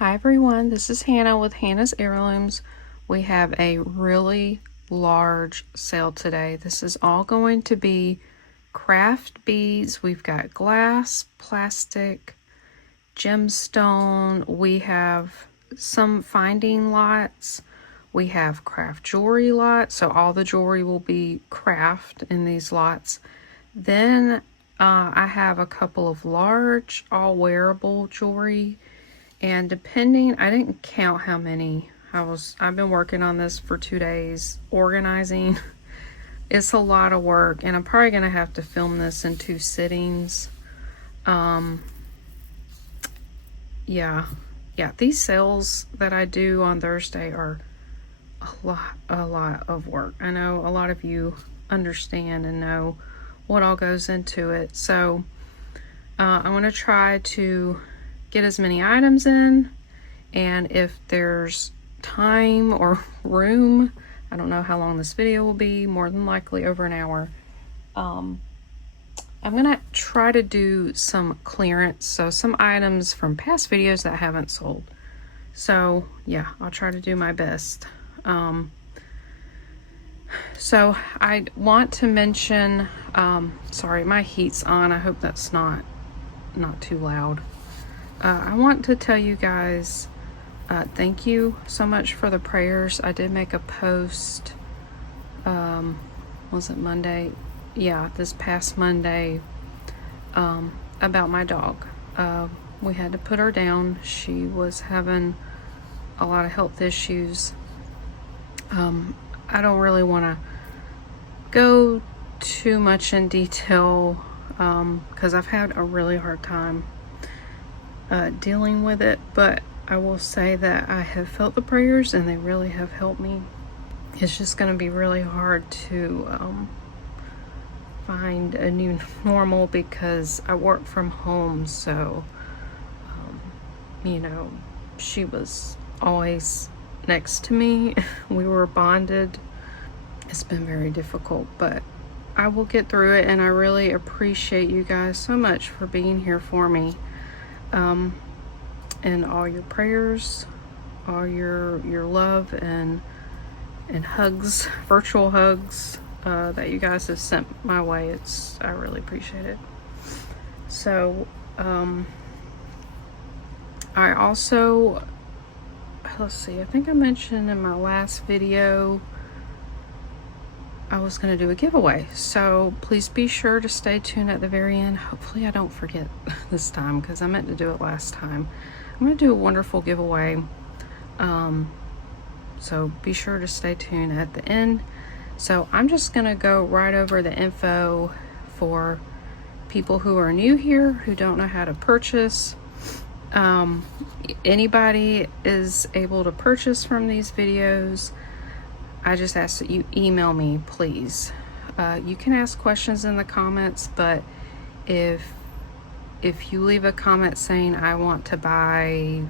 Hi everyone, this is Hannah with Hannah's Heirlooms. We have a really large sale today. This is all going to be craft beads. We've got glass, plastic, gemstone. We have some finding lots. We have craft jewelry lots, so all the jewelry will be craft in these lots. Then I have a couple of large, all wearable jewelry. And depending, I didn't count how many. I've been working on this for 2 days, organizing. It's a lot of work, and I'm probably gonna have to film this in 2 sittings. Yeah, these sales that I do on Thursday are a lot of work. I know a lot of you understand and know what all goes into it. So I'm gonna try to get as many items in, and if there's time or room, I don't know how long this video will be, more than likely over an hour. I'm gonna try to do some clearance, so some items from past videos that haven't sold. So yeah, I'll try to do my best. So I want to mention, sorry, my heat's on. I hope that's not too loud. I want to tell you guys, thank you so much for the prayers. I did make a post, was it Monday? Yeah, this past Monday, about my dog. We had to put her down. She was having a lot of health issues. I don't really want to go too much in detail, because I've had a really hard time dealing with it, but I will say that I have felt the prayers and they really have helped me. It's just going to be really hard to find a new normal because I work from home, so you know, she was always next to me. We were bonded. It's been very difficult, but I will get through it, and I really appreciate you guys so much for being here for me. And all your prayers, all your love and hugs, virtual hugs, that you guys have sent my way. I really appreciate it. So, I also, let's see, I think I mentioned in my last video I was going to do a giveaway, so please be sure to stay tuned at the very end. Hopefully I don't forget this time, because I meant to do it last time. I'm going to do a wonderful giveaway, so be sure to stay tuned at the end. So I'm just going to go right over the info for people who are new here, who don't know how to purchase. Anybody is able to purchase from these videos. I just ask that you email me, please. You can ask questions in the comments, but if you leave a comment saying I want to buy,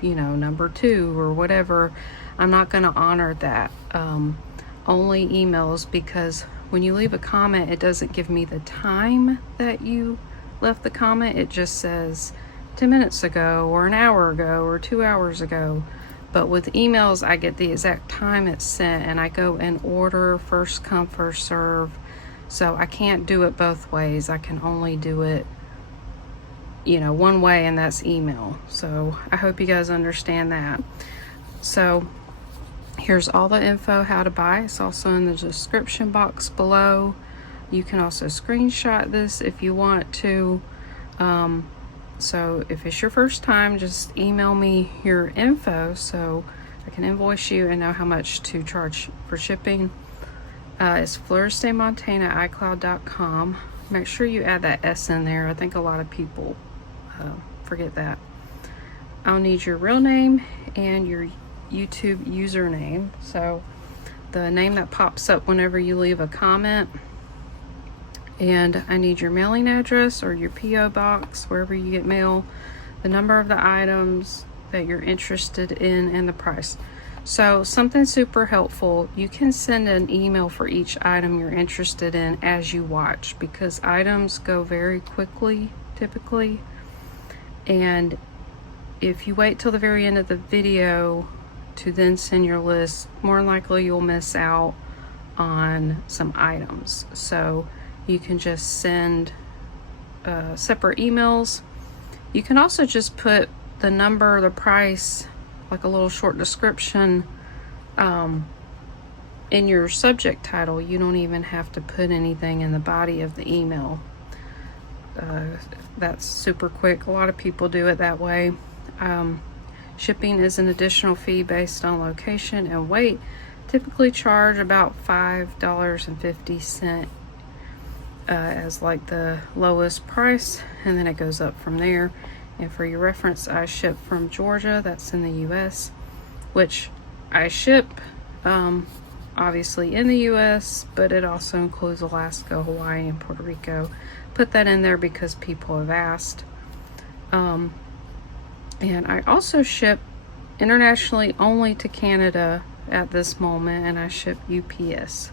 you know, number 2 or whatever, I'm not going to honor that. Only emails, because when you leave a comment, it doesn't give me the time that you left the comment. It just says 10 minutes ago or an hour ago or 2 hours ago. But with emails, I get the exact time it's sent, and I go in order, first come, first serve. So I can't do it both ways. I can only do it, you know, one way, and that's email. So I hope you guys understand that. So here's all the info how to buy. It's also in the description box below. You can also screenshot this if you want to. So if it's your first time, just email me your info so I can invoice you and know how much to charge for shipping. It's flourishdemontana@icloud.com. Make sure you add that S in there. I think a lot of people forget that. I'll need your real name and your YouTube username. So the name that pops up whenever you leave a comment. And I need your mailing address or your P.O. box, wherever you get mail, the number of the items that you're interested in, and the price. So something super helpful, you can send an email for each item you're interested in as you watch, because items go very quickly typically, and if you wait till the very end of the video to then send your list, more than likely you'll miss out on some items. So you can just send separate emails. You can also just put the number, the price, like a little short description in your subject title. You don't even have to put anything in the body of the email. That's super quick. A lot of people do it that way. Shipping is an additional fee based on location and weight. Typically charge about $5.50 as like the lowest price, and then it goes up from there. And for your reference, I ship from Georgia, that's in the US, which I ship obviously in the US, but it also includes Alaska, Hawaii, and Puerto Rico. Put that in there because people have asked. And I also ship internationally only to Canada at this moment, and I ship UPS.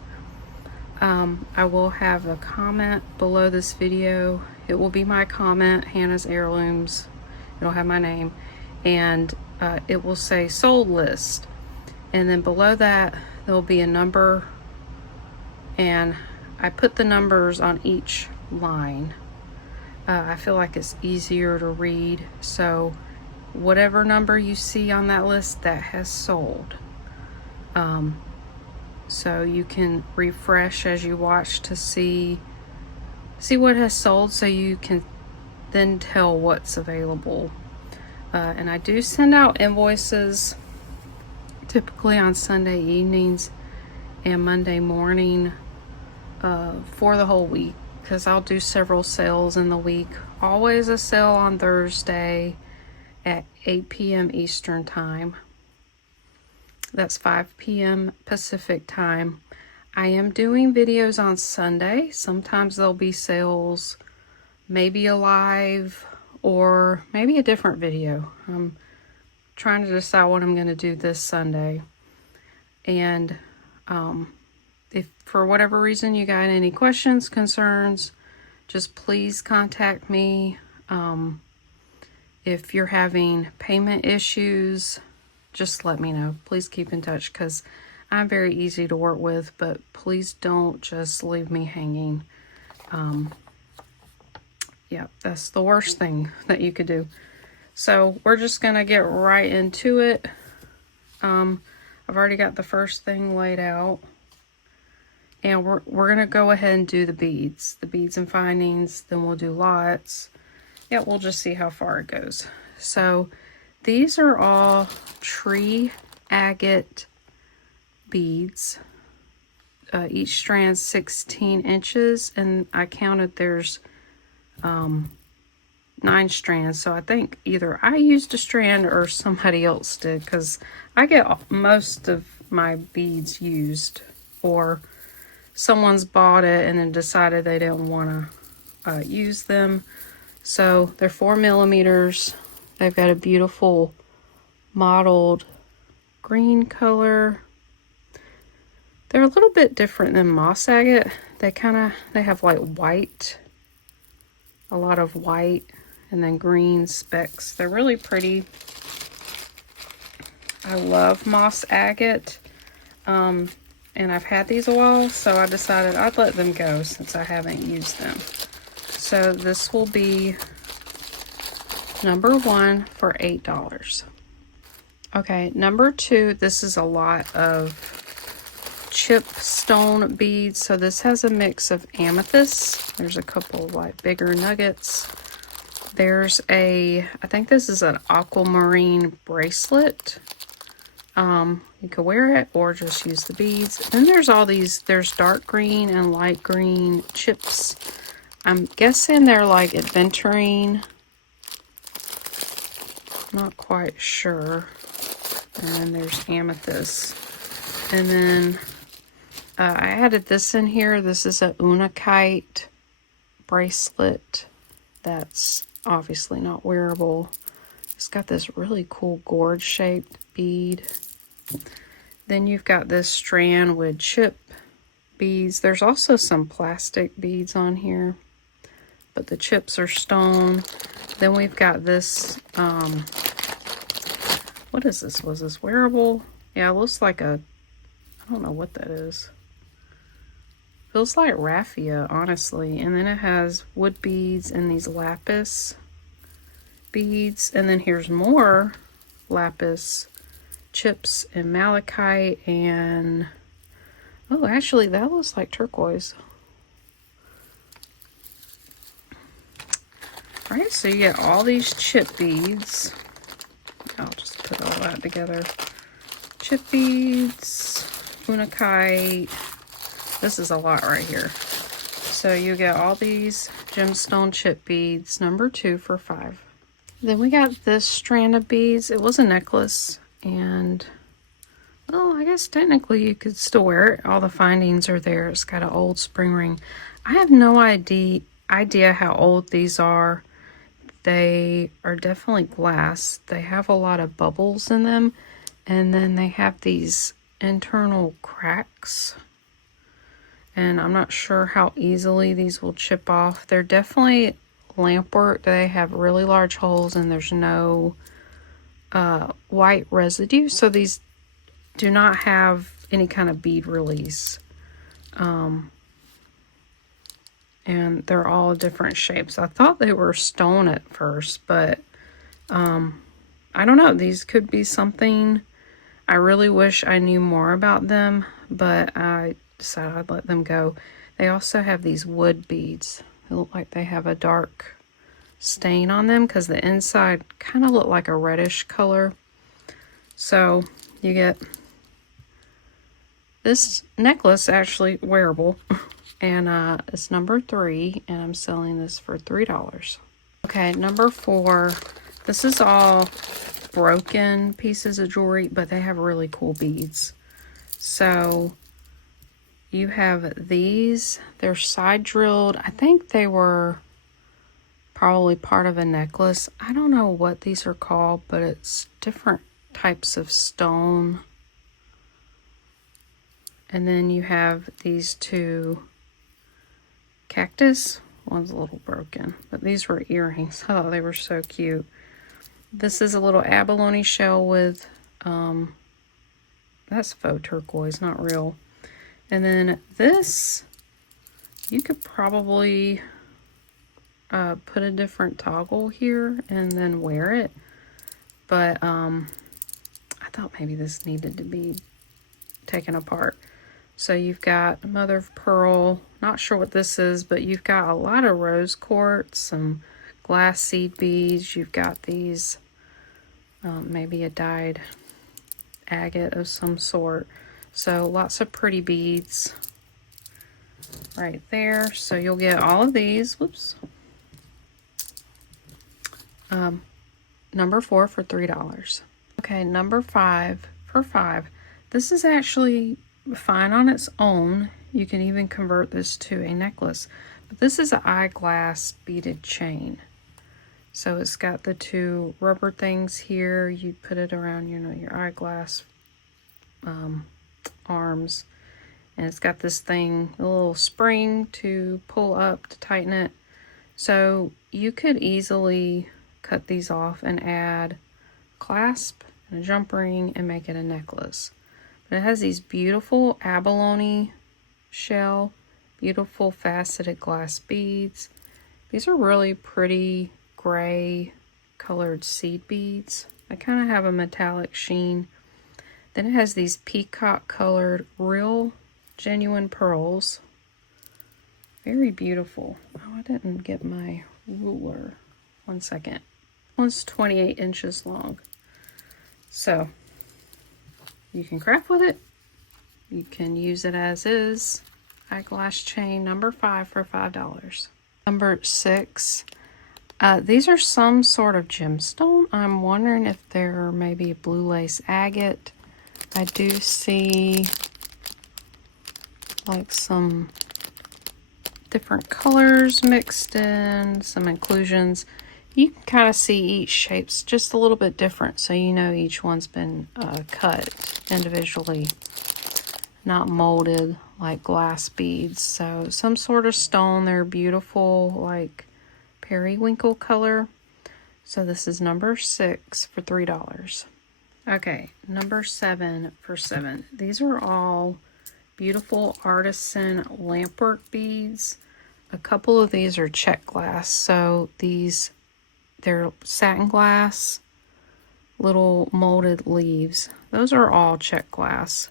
I will have a comment below this video. It will be my comment, Hannah's Heirlooms. It'll have my name, and it will say sold list. And then below that, there'll be a number, and I put the numbers on each line. I feel like it's easier to read, so whatever number you see on that list, that has sold. So you can refresh as you watch to see what has sold, so you can then tell what's available. And I do send out invoices typically on Sunday evenings and Monday morning for the whole week, because I'll do several sales in the week. Always a sale on Thursday at 8 p.m. Eastern time. That's 5 p.m. Pacific time. I am doing videos on Sunday. Sometimes there'll be sales, maybe a live, or maybe a different video. I'm trying to decide what I'm going to do this Sunday. And if for whatever reason you got any questions, concerns, just please contact me. If you're having payment issues, just let me know. Please keep in touch, because I'm very easy to work with, but please don't just leave me hanging. Yeah, that's the worst thing that you could do. So we're just gonna get right into it. I've already got the first thing laid out, and we're gonna go ahead and do the beads and findings. Then we'll do lots. Yeah, we'll just see how far it goes. So these are all tree agate beads. Each strand 16 inches, and I counted there's 9 strands. So I think either I used a strand or somebody else did, because I get most of my beads used, or someone's bought it and then decided they didn't want to use them. So they're 4 millimeters. They've got a beautiful mottled green color. They're a little bit different than moss agate. They have like white, a lot of white, and then green specks. They're really pretty. I love moss agate. And I've had these a while, so I decided I'd let them go since I haven't used them. So this will be number 1 for $8. Okay, number 2, this is a lot of chip stone beads. So this has a mix of amethyst. There's a couple like bigger nuggets. There's I think this is an aquamarine bracelet. You could wear it or just use the beads. Then there's all these, there's dark green and light green chips. I'm guessing they're like aventurine. Not quite sure. And then there's amethyst. And then I added this in here. This is a unakite bracelet. That's obviously not wearable. It's got this really cool gourd shaped bead. Then you've got this strand with chip beads. There's also some plastic beads on here, but the chips are stone. Then we've got this what is this? Was this wearable? Yeah, it looks like a, I don't know what that is. Feels like raffia, honestly. And then it has wood beads and these lapis beads. And then here's more lapis chips and malachite and, oh, actually that looks like turquoise. All right, so you get all these chip beads. I'll just put all that together. Chip beads, unakite. This is a lot right here. So you get all these gemstone chip beads, number 2 for $5. Then we got this strand of beads. It was a necklace, and well, I guess technically you could still wear it. All the findings are there. It's got an old spring ring. I have no idea how old these are. They are definitely glass. They have a lot of bubbles in them, and then they have these internal cracks. And I'm not sure how easily these will chip off. They're definitely lamp work. They have really large holes, and there's no white residue. So these do not have any kind of bead release. And they're all different shapes. I thought they were stone at first, but I don't know. These could be something. I really wish I knew more about them, but I decided I'd let them go. They also have these wood beads. They look like they have a dark stain on them because the inside kind of look like a reddish color. So you get this necklace, actually wearable, and it's number 3, and I'm selling this for $3. Okay, number 4. This is all broken pieces of jewelry, but they have really cool beads. So you have these. They're side drilled. I think they were probably part of a necklace. I don't know what these are called, but it's different types of stone. And then you have these 2 cactus. One's a little broken, but these were earrings. I thought they were so cute. This is a little abalone shell with, that's faux turquoise, not real. And then this, you could probably put a different toggle here and then wear it. But I thought maybe this needed to be taken apart. So you've got mother of pearl. Not sure what this is, but you've got a lot of rose quartz, some glass seed beads. You've got these, maybe a dyed agate of some sort. So lots of pretty beads right there. So you'll get all of these. Whoops. Number 4 for $3. Okay, number 5 for $5. This is actually fine on its own. You can even convert this to a necklace. But this is an eyeglass beaded chain. So it's got the 2 rubber things here. You put it around, you know, your eyeglass arms. And it's got this thing, a little spring to pull up to tighten it. So you could easily cut these off and add clasp and a jump ring and make it a necklace. But it has these beautiful abalone shell, beautiful faceted glass beads. These are really pretty gray colored seed beads. They kind of have a metallic sheen. Then it has these peacock colored real genuine pearls. Very beautiful. Oh, I didn't get my ruler. 1 second. One's 28 inches long. So you can craft with it. You can use it as is. Eyeglass chain, number 5 for $5. Number 6. These are some sort of gemstone. I'm wondering if they're maybe blue lace agate. I do see like some different colors mixed in, some inclusions. You can kind of see each shape's just a little bit different, so you know each one's been cut individually, not molded like glass beads. So some sort of stone. They're beautiful, like periwinkle color. So this is number 6 for $3. Okay, number 7 for 7. These are all beautiful artisan lampwork beads. A couple of these are check glass, so they're satin glass, little molded leaves. Those are all check glass.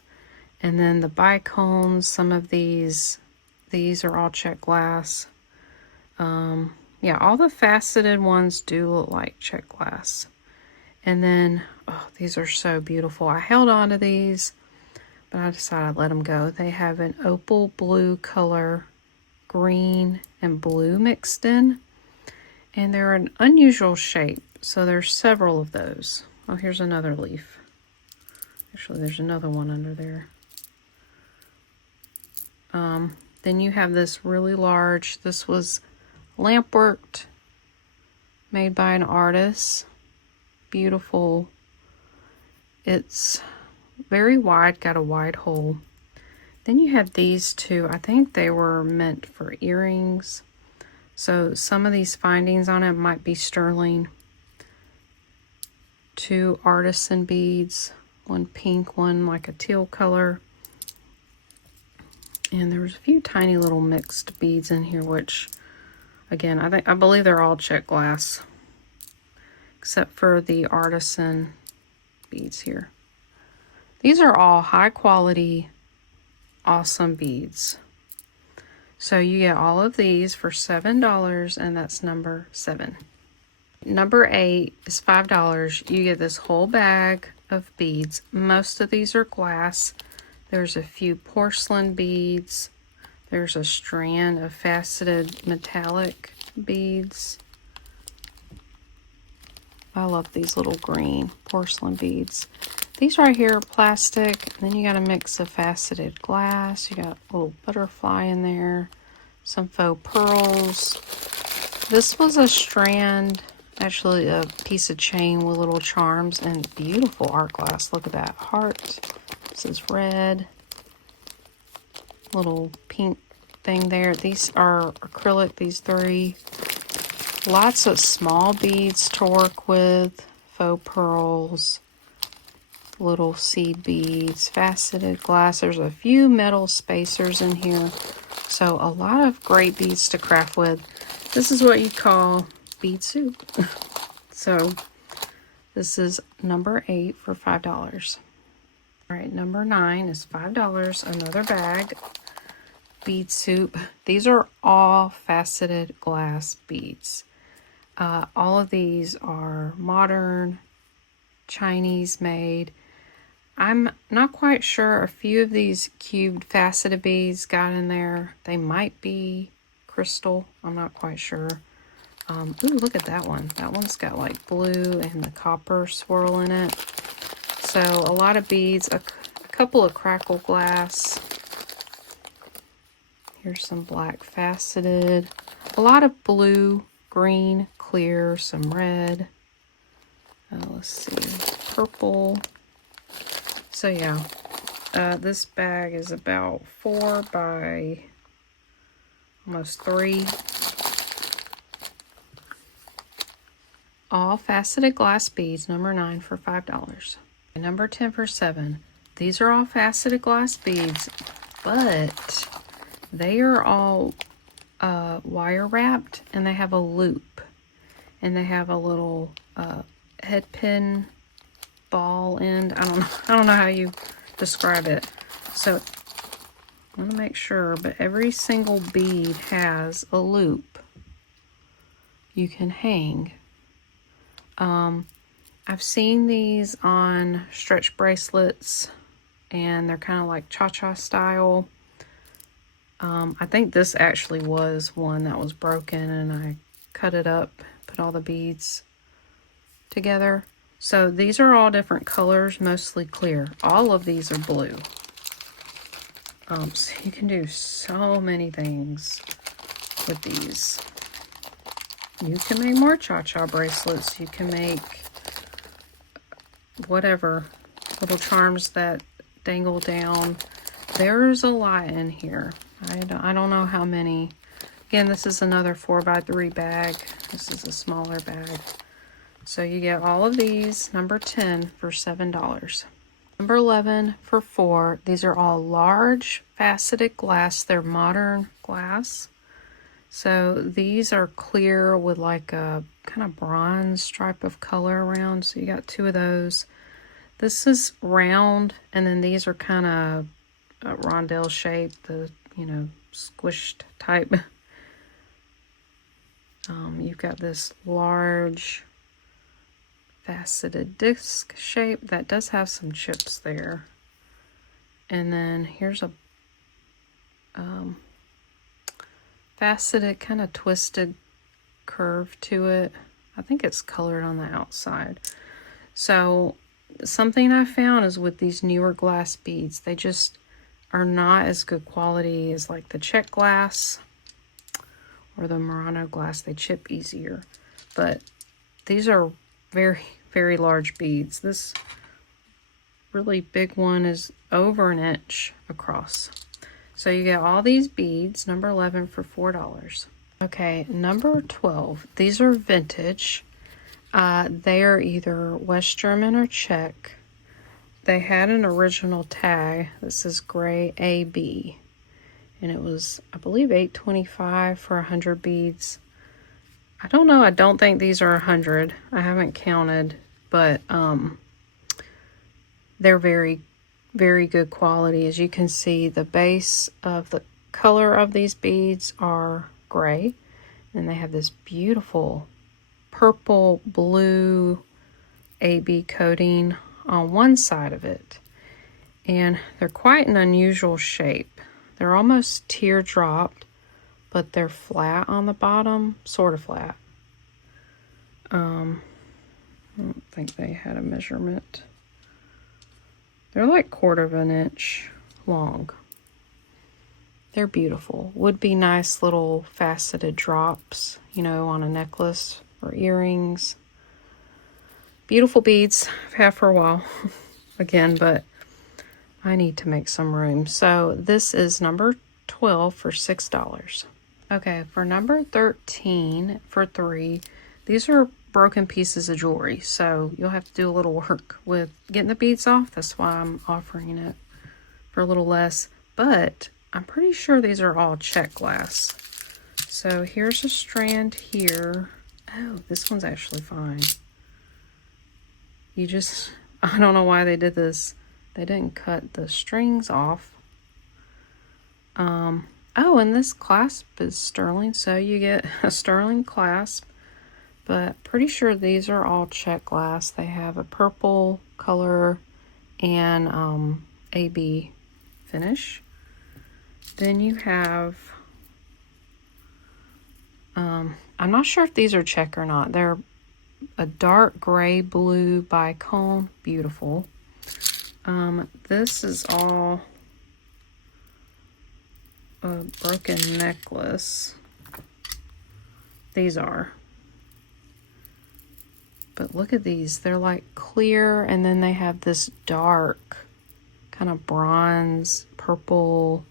And then the bicones, some of these are all check glass. Yeah, all the faceted ones do look like check glass. And then, oh, these are so beautiful. I held on to these, but I decided I'd let them go. They have an opal blue color, green and blue mixed in. And they're an unusual shape, so there's several of those. Oh, here's another leaf. Actually, there's another one under there. Then you have this really large, this was lamp worked, made by an artist. Beautiful. It's very wide, got a wide hole. Then you have these two. I think they were meant for earrings. So some of these findings on it might be sterling. 2 artisan beads, one pink, one like a teal color. And there's a few tiny little mixed beads in here, which again, I believe they're all check glass, except for the artisan beads here. These are all high quality, awesome beads. So you get all of these for $7, and that's number 7. Number 8 is $5. You get this whole bag of beads. Most of these are glass. There's a few porcelain beads. There's a strand of faceted metallic beads. I love these little green porcelain beads. These right here are plastic. And then you got a mix of faceted glass. You got a little butterfly in there. Some faux pearls. This was a strand, actually a piece of chain with little charms and beautiful art glass. Look at that heart. This is red. Little pink thing there. These are acrylic, these 3. Lots of small beads to work with. Faux pearls. Little seed beads. Faceted glass. There's a few metal spacers in here. So a lot of great beads to craft with. This is what you call bead soup. So this is number 8 for $5. All right, number 9 is $5. Another bag. Bead soup. These are all faceted glass beads. All of these are modern, Chinese made. I'm not quite sure. A few of these cubed faceted beads got in there. They might be crystal. I'm not quite sure. Ooh, look at that one. That one's got like blue and the copper swirl in it. So a lot of beads, a couple of crackle glass. Here's some black faceted. A lot of blue, green, clear, some red. Let's see, purple. So yeah, this bag is about 4 by almost 3. All faceted glass beads, number 9 for $5. And number 10 for $7. These are all faceted glass beads, but they are all wire wrapped, and they have a loop, and they have a little head pin ball end. I don't know how you describe it. So I want to make sure, but every single bead has a loop you can hang. I've seen these on stretch bracelets, and they're kind of like cha-cha style. I think this actually was one that was broken, and I cut it up, put all the beads together. So these are all different colors, mostly clear. All of these are blue. So you can do so many things with these. You can make more cha-cha bracelets. You can make whatever, little charms that dangle down. There's a lot in here. I don't know how many. Again, this is another 4 by 3 bag. This is a smaller bag. So you get all of these, number 10 for $7. Number 11 for $4. These are all large faceted glass. They're modern glass. So these are clear with like a kind of bronze stripe of color around. So you got 2 of those. This is round, and then these are kind of rondelle shaped, the, you know, squished type. You've got this large faceted disc shape that does have some chips there. And then here's a faceted, kind of twisted curve to it. I think it's colored on the outside. So something I found is with these newer glass beads, they just are not as good quality as like the Czech glass or the Murano glass. They chip easier. But these are very, very large beads. This really big one is over an inch across. So you get all these beads, number 11 for $4. Okay, number 12. These are vintage. They are either West German or Czech. They had an original tag. This is gray AB. And it was, I believe, $8.25 for 100 beads. I don't know. I don't think these are 100. I haven't counted, but they're very, very good quality. As you can see, the base of the color of these beads are gray, and they have this beautiful purple blue AB coating on one side of it, and they're quite an unusual shape. They're almost teardropped, but they're flat on the bottom, sort of flat. I don't think they had a measurement. They're like 1/4 of an inch long. They're beautiful. Would be nice little faceted drops, you know, on a necklace or earrings. Beautiful beads I've had for a while again, but I need to make some room. So this is number 12 for $6. Okay, for number 13 for $3, these are broken pieces of jewelry, so you'll have to do a little work with getting the beads off. That's why I'm offering it for a little less, but I'm pretty sure these are all Czech glass. So here's a strand here. Oh, this one's actually fine. I don't know why they did this. They didn't cut the strings off. Oh, and this clasp is sterling, so you get a sterling clasp. But pretty sure these are all Czech glass. They have a purple color and AB finish. Then you have, I'm not sure if these are Czech or not. They're a dark gray blue bicone. Beautiful. This is all a broken necklace. These are. But look at these. They're like clear, and then they have this dark kind of bronze purple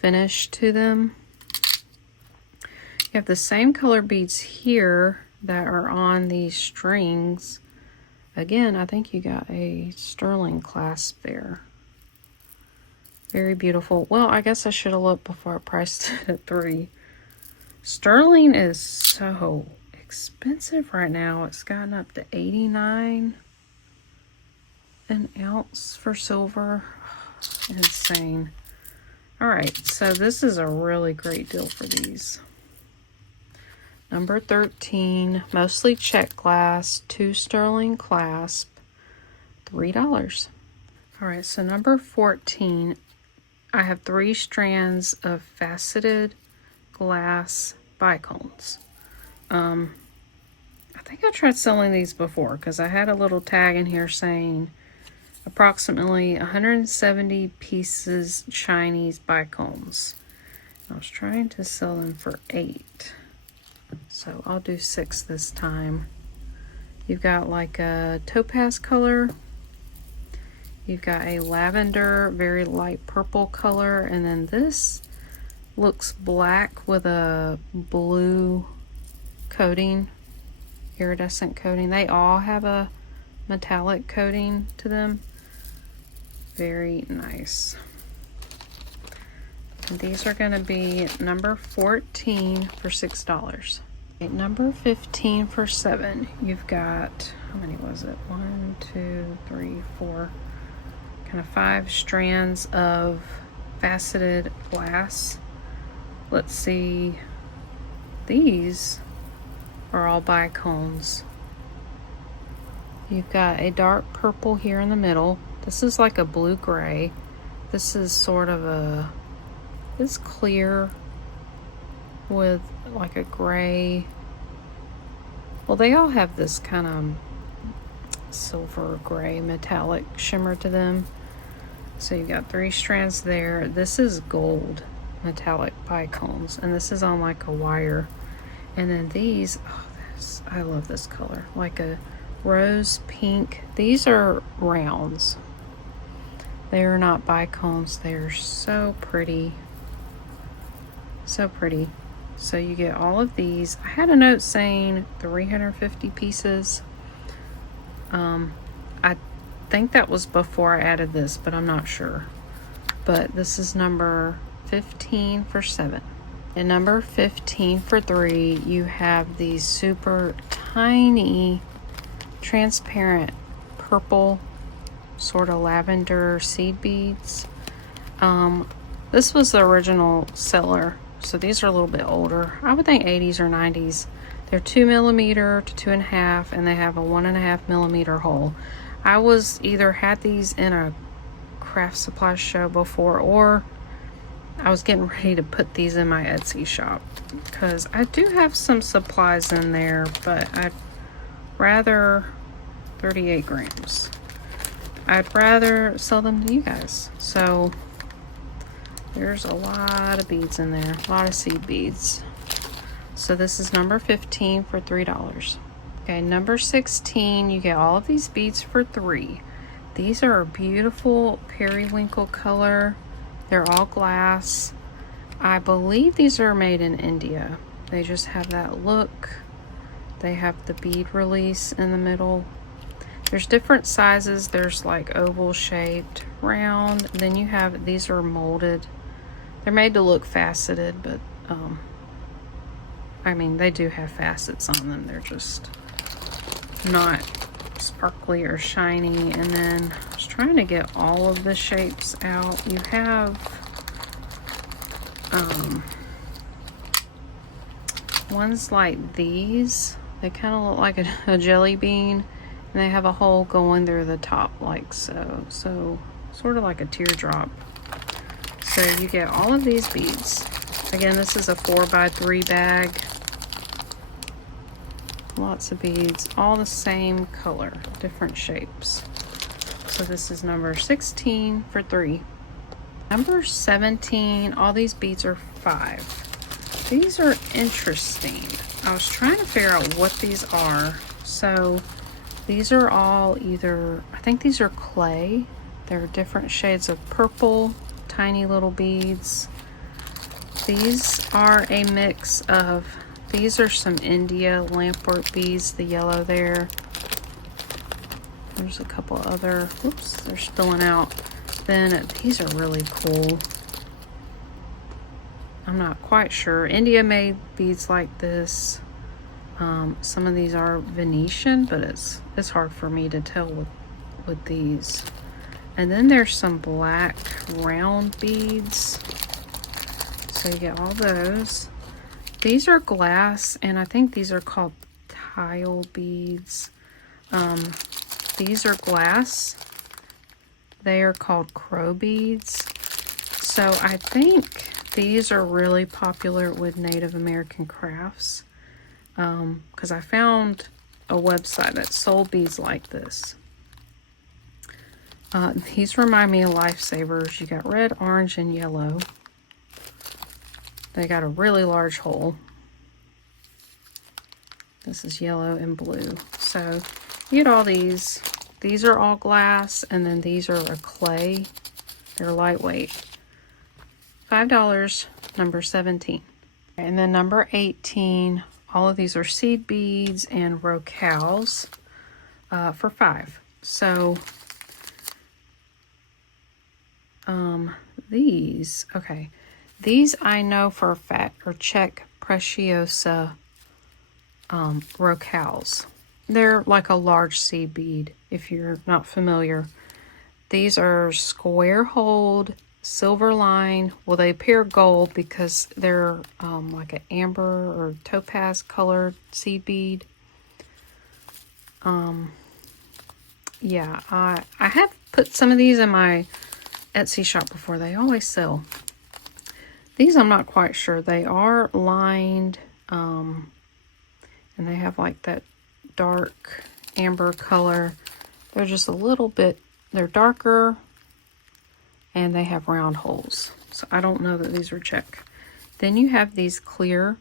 finish to them. You have the same color beads here that are on these strings. Again, I think you got a sterling clasp there. Very beautiful. Well, I guess I should have looked before I priced it at $3. Sterling is so expensive right now. It's gotten up to $89 an ounce for silver. Insane. All right, so this is a really great deal for these. Number 13, mostly Czech glass, 2 sterling clasp, $3. All right, so number 14, I have 3 strands of faceted glass bicones. I think I tried selling these before because I had a little tag in here saying approximately 170 pieces Chinese bicones. I was trying to sell them for $8. So I'll do 6 this time. You've got like a topaz color. You've got a lavender, very light purple color. And then this looks black with a blue coating. iridescent coating. They all have a metallic coating to them. Very nice. And these are going to be number 14 for $6. Okay, number 15 for $7. You've got, how many was it? 1, 2, 3, 4, kind of 5 strands of faceted glass. Let's see. These are all bicones. You've got a dark purple here in the middle. This is like a blue-gray. This is sort of a, it's clear with like a gray. Well, they all have this kind of silver gray metallic shimmer to them. So you've got 3 strands there. This is gold metallic bicones, and this is on like a wire. And then these, oh, this, I love this color, like a rose pink. These are rounds. They are not bicones. They are so pretty. So pretty. So you get all of these. I had a note saying 350 pieces. I think that was before I added this, but I'm not sure. But this is number 15 for $7. And number 15 for $3, you have these super tiny transparent purple sort of lavender seed beads. This was the original seller, so these are a little bit older. I would think 80s or 90s. They're 2mm to 2.5, and they have a 1.5mm hole. I was either had these in a craft supply show before, or I was getting ready to put these in my Etsy shop, because I do have some supplies in there, but I'd rather 38 grams. I'd rather sell them to you guys. So there's a lot of beads in there, a lot of seed beads. So this is number 15 for $3. Okay, number 16, you get all of these beads for $3. These are a beautiful periwinkle color. They're all glass. I believe these are made in India. They just have that look. They have the bead release in the middle. There's different sizes. There's like oval shaped, round. Then you have, these are molded. They're made to look faceted, but I mean, they do have facets on them. They're just not sparkly or shiny. And then I was trying to get all of the shapes out. You have ones like these. They kind of look like a jelly bean, and they have a hole going through the top like so. So sort of like a teardrop. So you get all of these beads. Again, this is a 4x3 bag. Lots of beads, all the same color, different shapes. So this is number 16 for $3. Number 17, all these beads are $5. These are interesting. I was trying to figure out what these are. So these are all either, I think these are clay. They're different shades of purple, tiny little beads. These are a mix of, these are some India lampwork beads, the yellow there. There's a couple other, oops, they're spilling out. Then these are really cool. I'm not quite sure. India made beads like this. Some of these are Venetian, but it's hard for me to tell with these. And then there's some black round beads. So you get all those. These are glass, and I think these are called tile beads. These are glass. They are called crow beads. So I think these are really popular with Native American crafts, because I found a website that sold beads like this. These remind me of lifesavers. You got red, orange, and yellow. They got a really large hole. This is yellow and blue. So you get all these. These are all glass, and then these are a clay. They're lightweight. $5, number 17. And then number 18, all of these are seed beads and rocales for $5. So these, okay, these I know for a fact are Czech Preciosa rocales. They're like a large seed bead if you're not familiar. These are square holed, silver line. Well, they appear gold because they're like an amber or topaz colored seed bead. Yeah, I have put some of these in my Etsy shop before. They always sell. These I'm not quite sure. They are lined, and they have like that dark amber color. They're just a little bit, they're darker, and they have round holes. So I don't know that these are Czech. Then you have these clear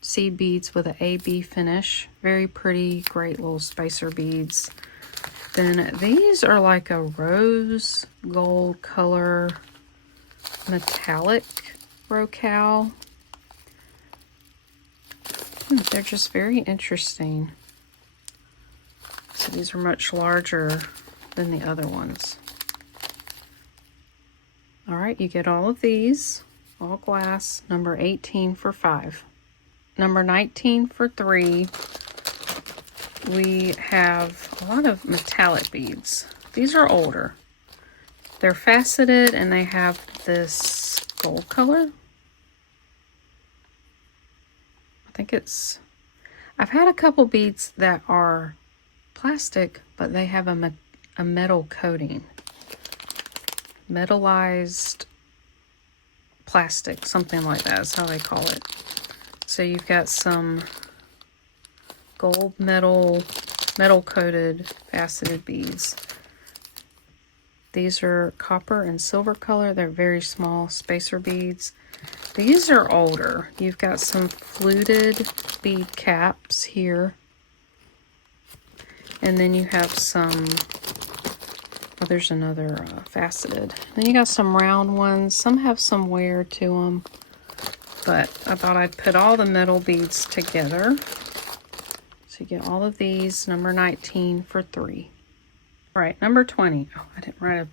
seed beads with an AB finish. Very pretty, great little spacer beads. Then these are like a rose gold color metallic rocal. They're just very interesting. So these are much larger than the other ones. All right, you get all of these, all glass, number 18 for $5. Number 19 for $3. We have a lot of metallic beads. These are older. They're faceted and they have this gold color. I think it's, I've had a couple beads that are plastic, but they have a metal coating. Metallized plastic, something like that is how they call it. So you've got some gold metal coated faceted beads. These are copper and silver color. They're very small spacer beads. These are older. You've got some fluted bead caps here. And then you have some, oh, there's another faceted. Then you got some round ones. Some have some wear to them. But I thought I'd put all the metal beads together. So you get all of these, number 19 for $3. All right, number 20. Oh, I didn't write a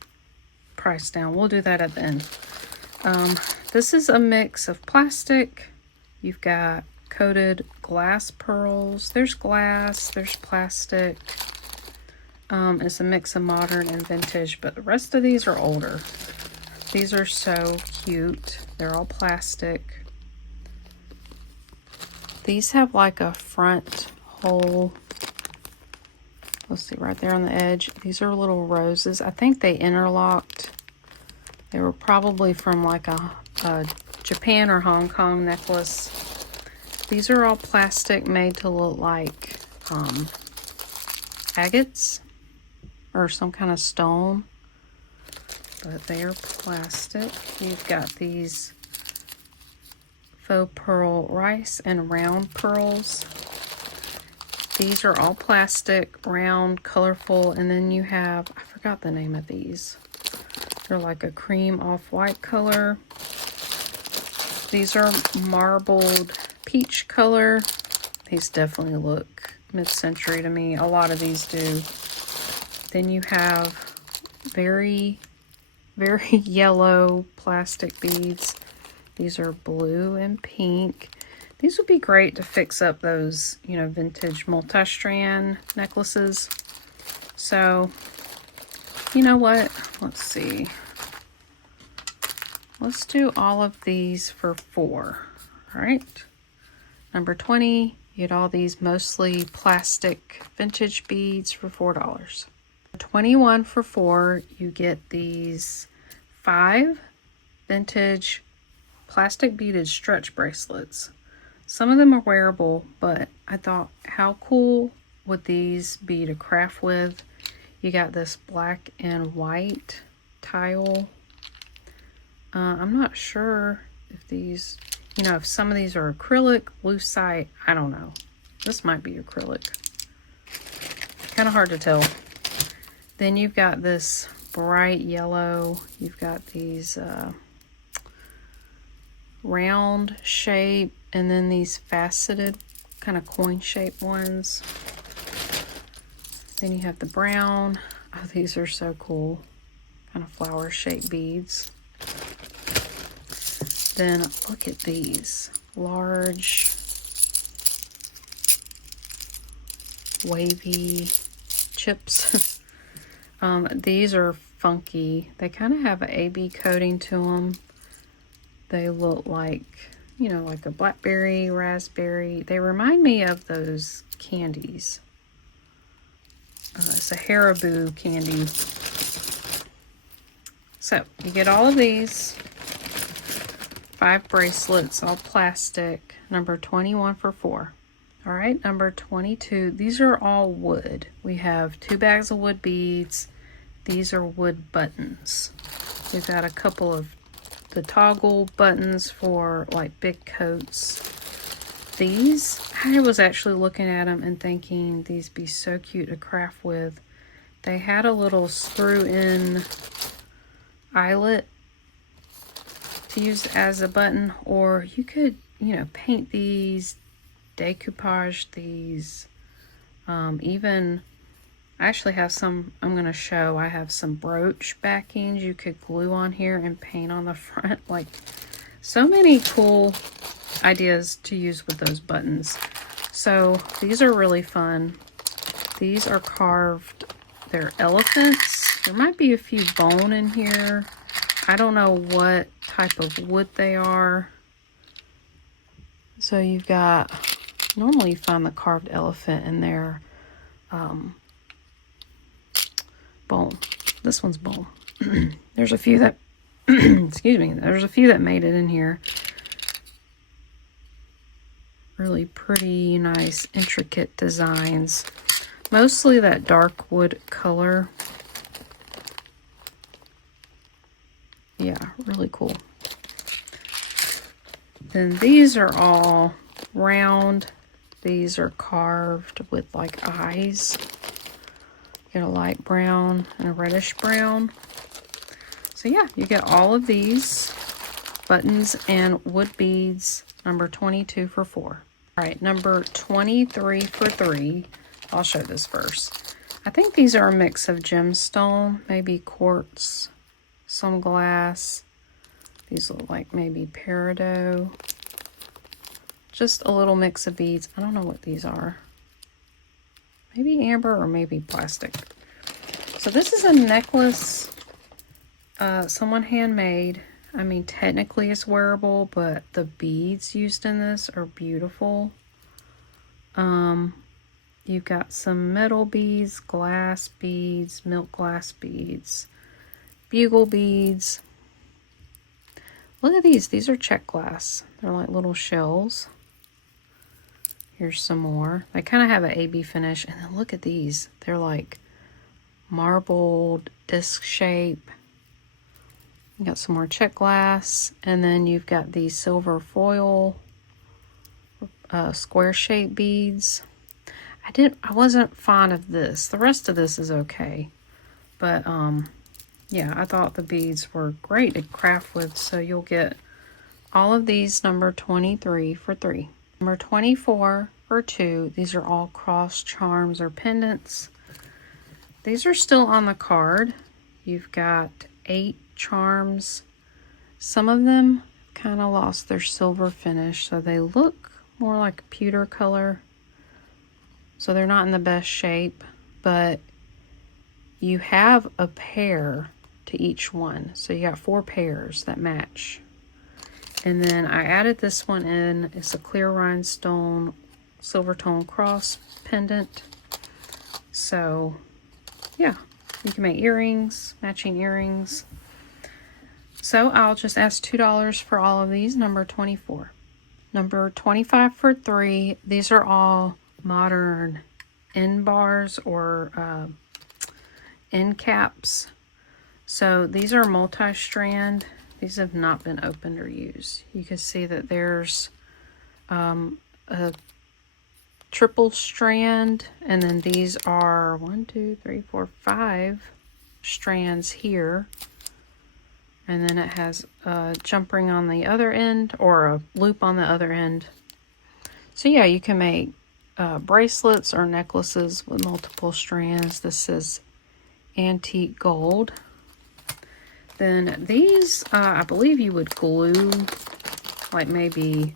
price down. We'll do that at the end. This is a mix of plastic. You've got coated glass pearls. There's glass, there's plastic. It's a mix of modern and vintage, but the rest of these are older. These are so cute. They're all plastic. These have like a front hole. Let's see, right there on the edge. These are little roses. I think they interlocked. They were probably from like a Japan or Hong Kong necklace. These are all plastic, made to look like agates or some kind of stone, but they are plastic. You've got these faux pearl rice and round pearls. These are all plastic, round, colorful, and then you have, I forgot the name of these. They're like a cream off-white color. These are marbled peach color. These definitely look mid-century to me. A lot of these do. Then you have very, very yellow plastic beads. These are blue and pink. These would be great to fix up those, you know, vintage multi-strand necklaces. So, you know what? Let's see. Let's do all of these for $4. All right. Number 20, you get all these mostly plastic vintage beads for $4. 21 for $4, you get these 5 vintage plastic beaded stretch bracelets. Some of them are wearable, but I thought, how cool would these be to craft with? You got this black and white tile. I'm not sure if these, you know, if some of these are acrylic, lucite, I don't know. This might be acrylic. Kind of hard to tell. Then you've got this bright yellow. You've got these round shape, and then these faceted kind of coin-shaped ones. Then you have the brown. Oh, these are so cool. Kind of flower-shaped beads. Then look at these large, wavy chips. These are funky. They kind of have an AB coating to them. They look like, you know, like a blackberry, raspberry. They remind me of those candies. It's a Haribo candy. So you get all of these. 5 bracelets, all plastic. Number 21 for 4. All right, number 22. These are all wood. We have 2 bags of wood beads. These are wood buttons. We've got a couple of the toggle buttons for like big coats. These, I was actually looking at them and thinking these be so cute to craft with. They had a little screw-in eyelet to use as a button, or you could, you know, paint these, decoupage these. Even, I actually have some, I'm going to show, I have some brooch backings you could glue on here and paint on the front. Like, so many cool ideas to use with those buttons. So these are really fun. These are carved, they're elephants. There might be a few bone in here. I don't know what type of wood they are. So you've got, normally you find the carved elephant in their bone. This one's bone. There's a few that, excuse me, there's a few that made it in here. Really pretty, nice, intricate designs. Mostly that dark wood color. Yeah, really cool. Then these are all round. These are carved with like eyes. You get a light brown and a reddish brown. So yeah, you get all of these buttons and wood beads. Number 22 for 4. All right, number 23 for 3. I'll show this first. I think these are a mix of gemstone, maybe quartz, some glass. These look like maybe peridot. Just a little mix of beads. I don't know what these are. Maybe amber or maybe plastic. So this is a necklace someone handmade. I mean, technically it's wearable, but the beads used in this are beautiful. You've got some metal beads, glass beads, milk glass beads, bugle beads. Look at these. These are check glass. They're like little shells. Here's some more. They kind of have an AB finish. And then look at these. They're like marbled disc shape. You got some more check glass. And then you've got these silver foil square shaped beads. I wasn't fond of this. The rest of this is okay. But yeah, I thought the beads were great to craft with. So you'll get all of these number 23 for 3. Number 24 for 2. These are all cross charms or pendants. These are still on the card. You've got 8 charms. Some of them kind of lost their silver finish, so they look more like a pewter color. So they're not in the best shape, but you have a pair to each one. So you got 4 pairs that match. And then I added this one in. It's a clear rhinestone silver tone cross pendant. So yeah, you can make earrings, matching earrings. So I'll just ask $2 for all of these, number 24. Number 25 for 3. These are all modern end bars or end caps. So these are multi-strand. These have not been opened or used. You can see that there's a triple strand, and then these are 5 strands here. And then it has a jump ring on the other end, or a loop on the other end. So yeah, you can make bracelets or necklaces with multiple strands. This is antique gold. Then these, I believe you would glue, like maybe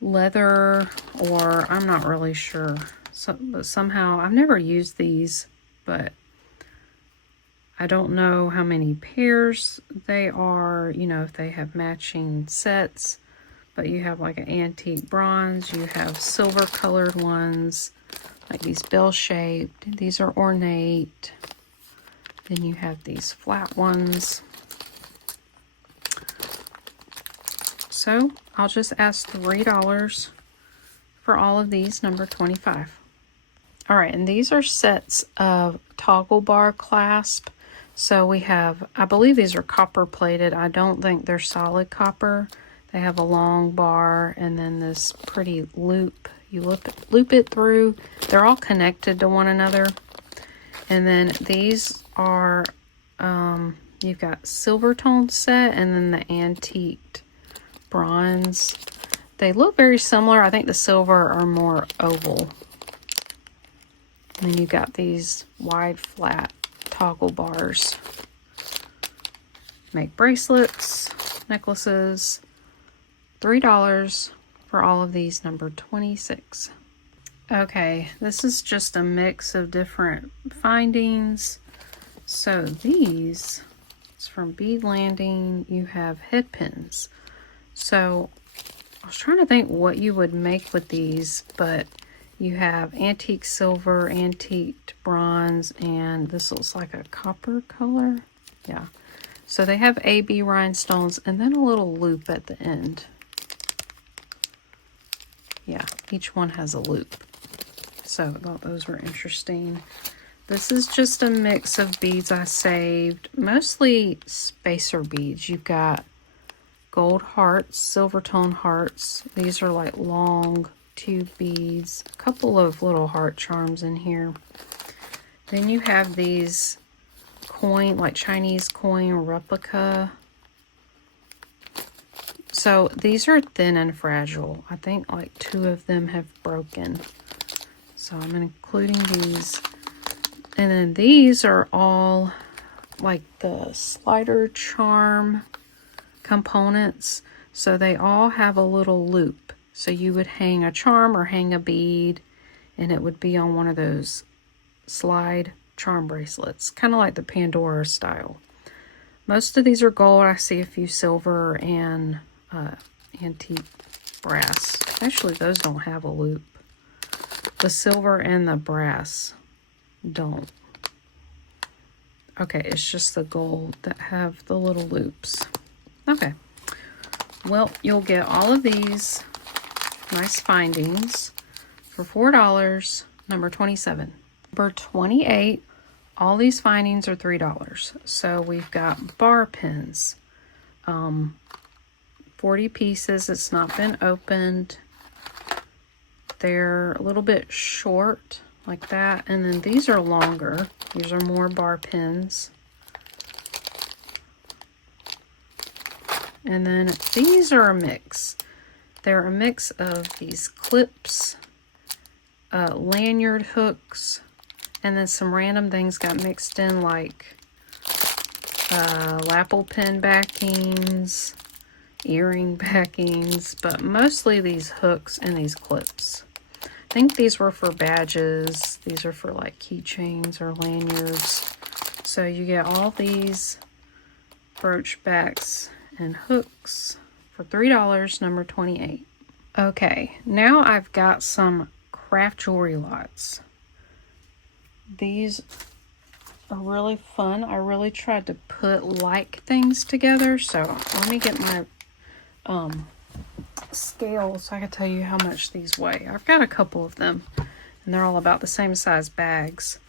leather, or I'm not really sure. But somehow, I've never used these, but I don't know how many pairs they are, you know, if they have matching sets. But you have like an antique bronze, you have silver colored ones, like these bell-shaped. These are ornate. Then you have these flat ones. So I'll just ask $3 for all of these, number 25. All right, and these are sets of toggle bar clasp. So we have, I believe these are copper plated. I don't think they're solid copper. They have a long bar and then this pretty loop. You loop it through. They're all connected to one another. And then these are, you've got silver tone set and then the antiqued bronze. They look very similar. I think the silver are more oval. And then you've got these wide flat toggle bars. Make bracelets, necklaces. $3 for all of these, number 26. Okay, this is just a mix of different findings. So these, it's from Bead Landing. You have head pins. So I was trying to think what you would make with these, but you have antique silver, antique bronze, and this looks like a copper color. Yeah. So they have AB rhinestones and then a little loop at the end. Yeah, each one has a loop. So I thought those were interesting. This is just a mix of beads I saved. Mostly spacer beads. You've got gold hearts, silver tone hearts. These are like long tube beads. A couple of little heart charms in here. Then you have these coin, like Chinese coin replica. So these are thin and fragile. I think like 2 of them have broken. So I'm including these. And then these are all like the slider charm components. So they all have a little loop. So you would hang a charm or hang a bead and it would be on one of those slide charm bracelets. Kind of like the Pandora style. Most of these are gold. I see a few silver and antique brass. Actually, those don't have a loop. The silver and the brass don't. Okay, it's just the gold that have the little loops. Okay. Well, you'll get all of these nice findings for $4, number 27. Number 28, all these findings are $3. So we've got bar pins. 40 pieces. It's not been opened. They're a little bit short like that. And then these are longer. These are more bar pins. And then these are a mix. They're a mix of these clips, lanyard hooks, and then some random things got mixed in like lapel pin backings, earring backings, but mostly these hooks and these clips. I think these were for badges. These are for like keychains or lanyards. So you get all these brooch backs and hooks for $3, number 28. Okay, now I've got some craft jewelry lots. These are really fun. I really tried to put like things together, so let me get my scale so I can tell you how much these weigh. I've got a couple of them and they're all about the same size bags.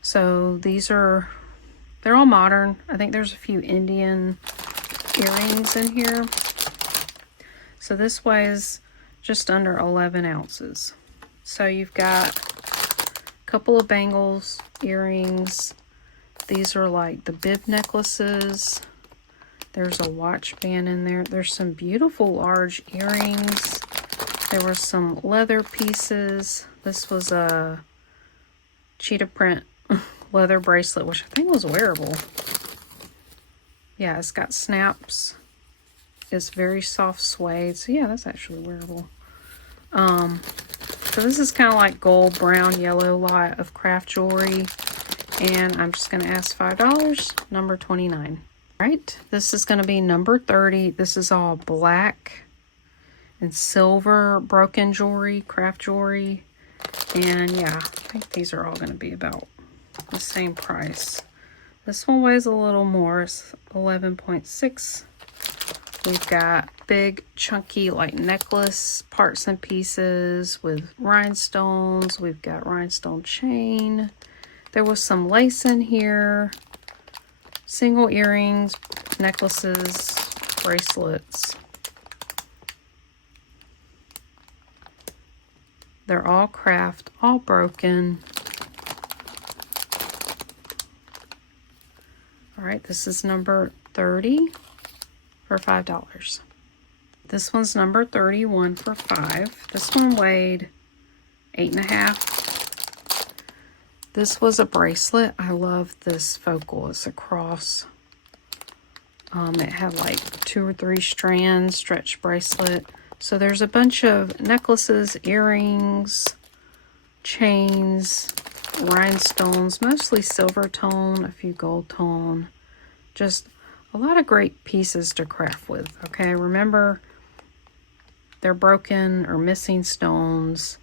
So these are, they're all modern. I think there's a few Indian earrings in here. So this weighs just under 11 ounces. So you've got a couple of bangles, earrings. These are like the bib necklaces. There's a watch band in there. There's some beautiful large earrings. There were some leather pieces. This was a cheetah print leather bracelet, which I think was wearable. Yeah, it's got snaps. It's very soft suede. So yeah, that's actually wearable. So this is kind of like gold, brown, yellow lot of craft jewelry. And I'm just going to ask $5, number 29. All right, this is going to be number 30. This is all black and silver broken jewelry, craft jewelry. And yeah, I think these are all going to be about the same price. This one weighs a little more. It's 11.6. We've got big, chunky, like necklace parts and pieces with rhinestones. We've got rhinestone chain. There was some lace in here. Single earrings, necklaces, bracelets. They're all craft, all broken. All right, this is number 30 for $5. This one's number 31 for $5. This one weighed 8.5. This was a bracelet. I love this focal. It's a cross. It had like 2 or 3 strands, stretch bracelet. So there's a bunch of necklaces, earrings, chains, rhinestones, mostly silver tone, a few gold tone. Just a lot of great pieces to craft with, okay? Remember, they're broken or missing stones,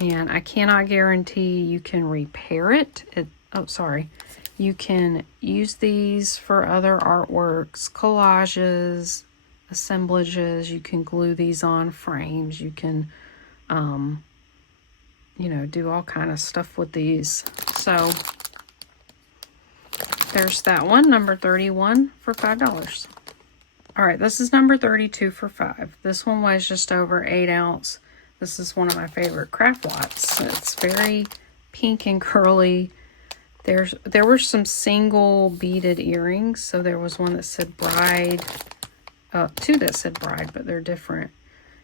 and I cannot guarantee you can repair it. You can use these for other artworks, collages, assemblages. You can glue these on frames. You can, you know, do all kind of stuff with these. So there's that one, number 31 for $5. All right, this is number 32 for $5. This one weighs just over 8 ounce. This is one of my favorite craft lots. It's very pink and curly. There were some single beaded earrings. So there was one that said bride, 2 that said bride, but they're different.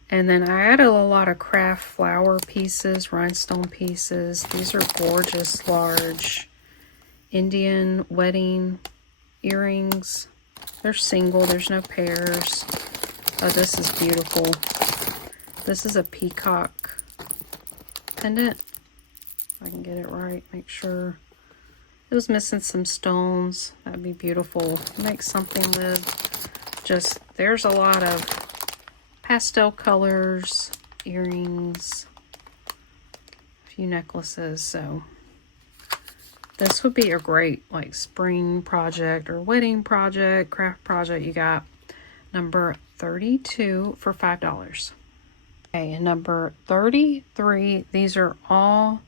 And then I added a lot of craft flower pieces, rhinestone pieces. These are gorgeous, large Indian wedding earrings. They're single, there's no pairs. Oh, this is beautiful. This is a peacock pendant. If I can get it right, make sure. It was missing some stones. That'd be beautiful. Make something with just, there's a lot of pastel colors, earrings, a few necklaces. So this would be a great like spring project or wedding project, craft project. You got number 32 for $5. Okay, and number 33, these are all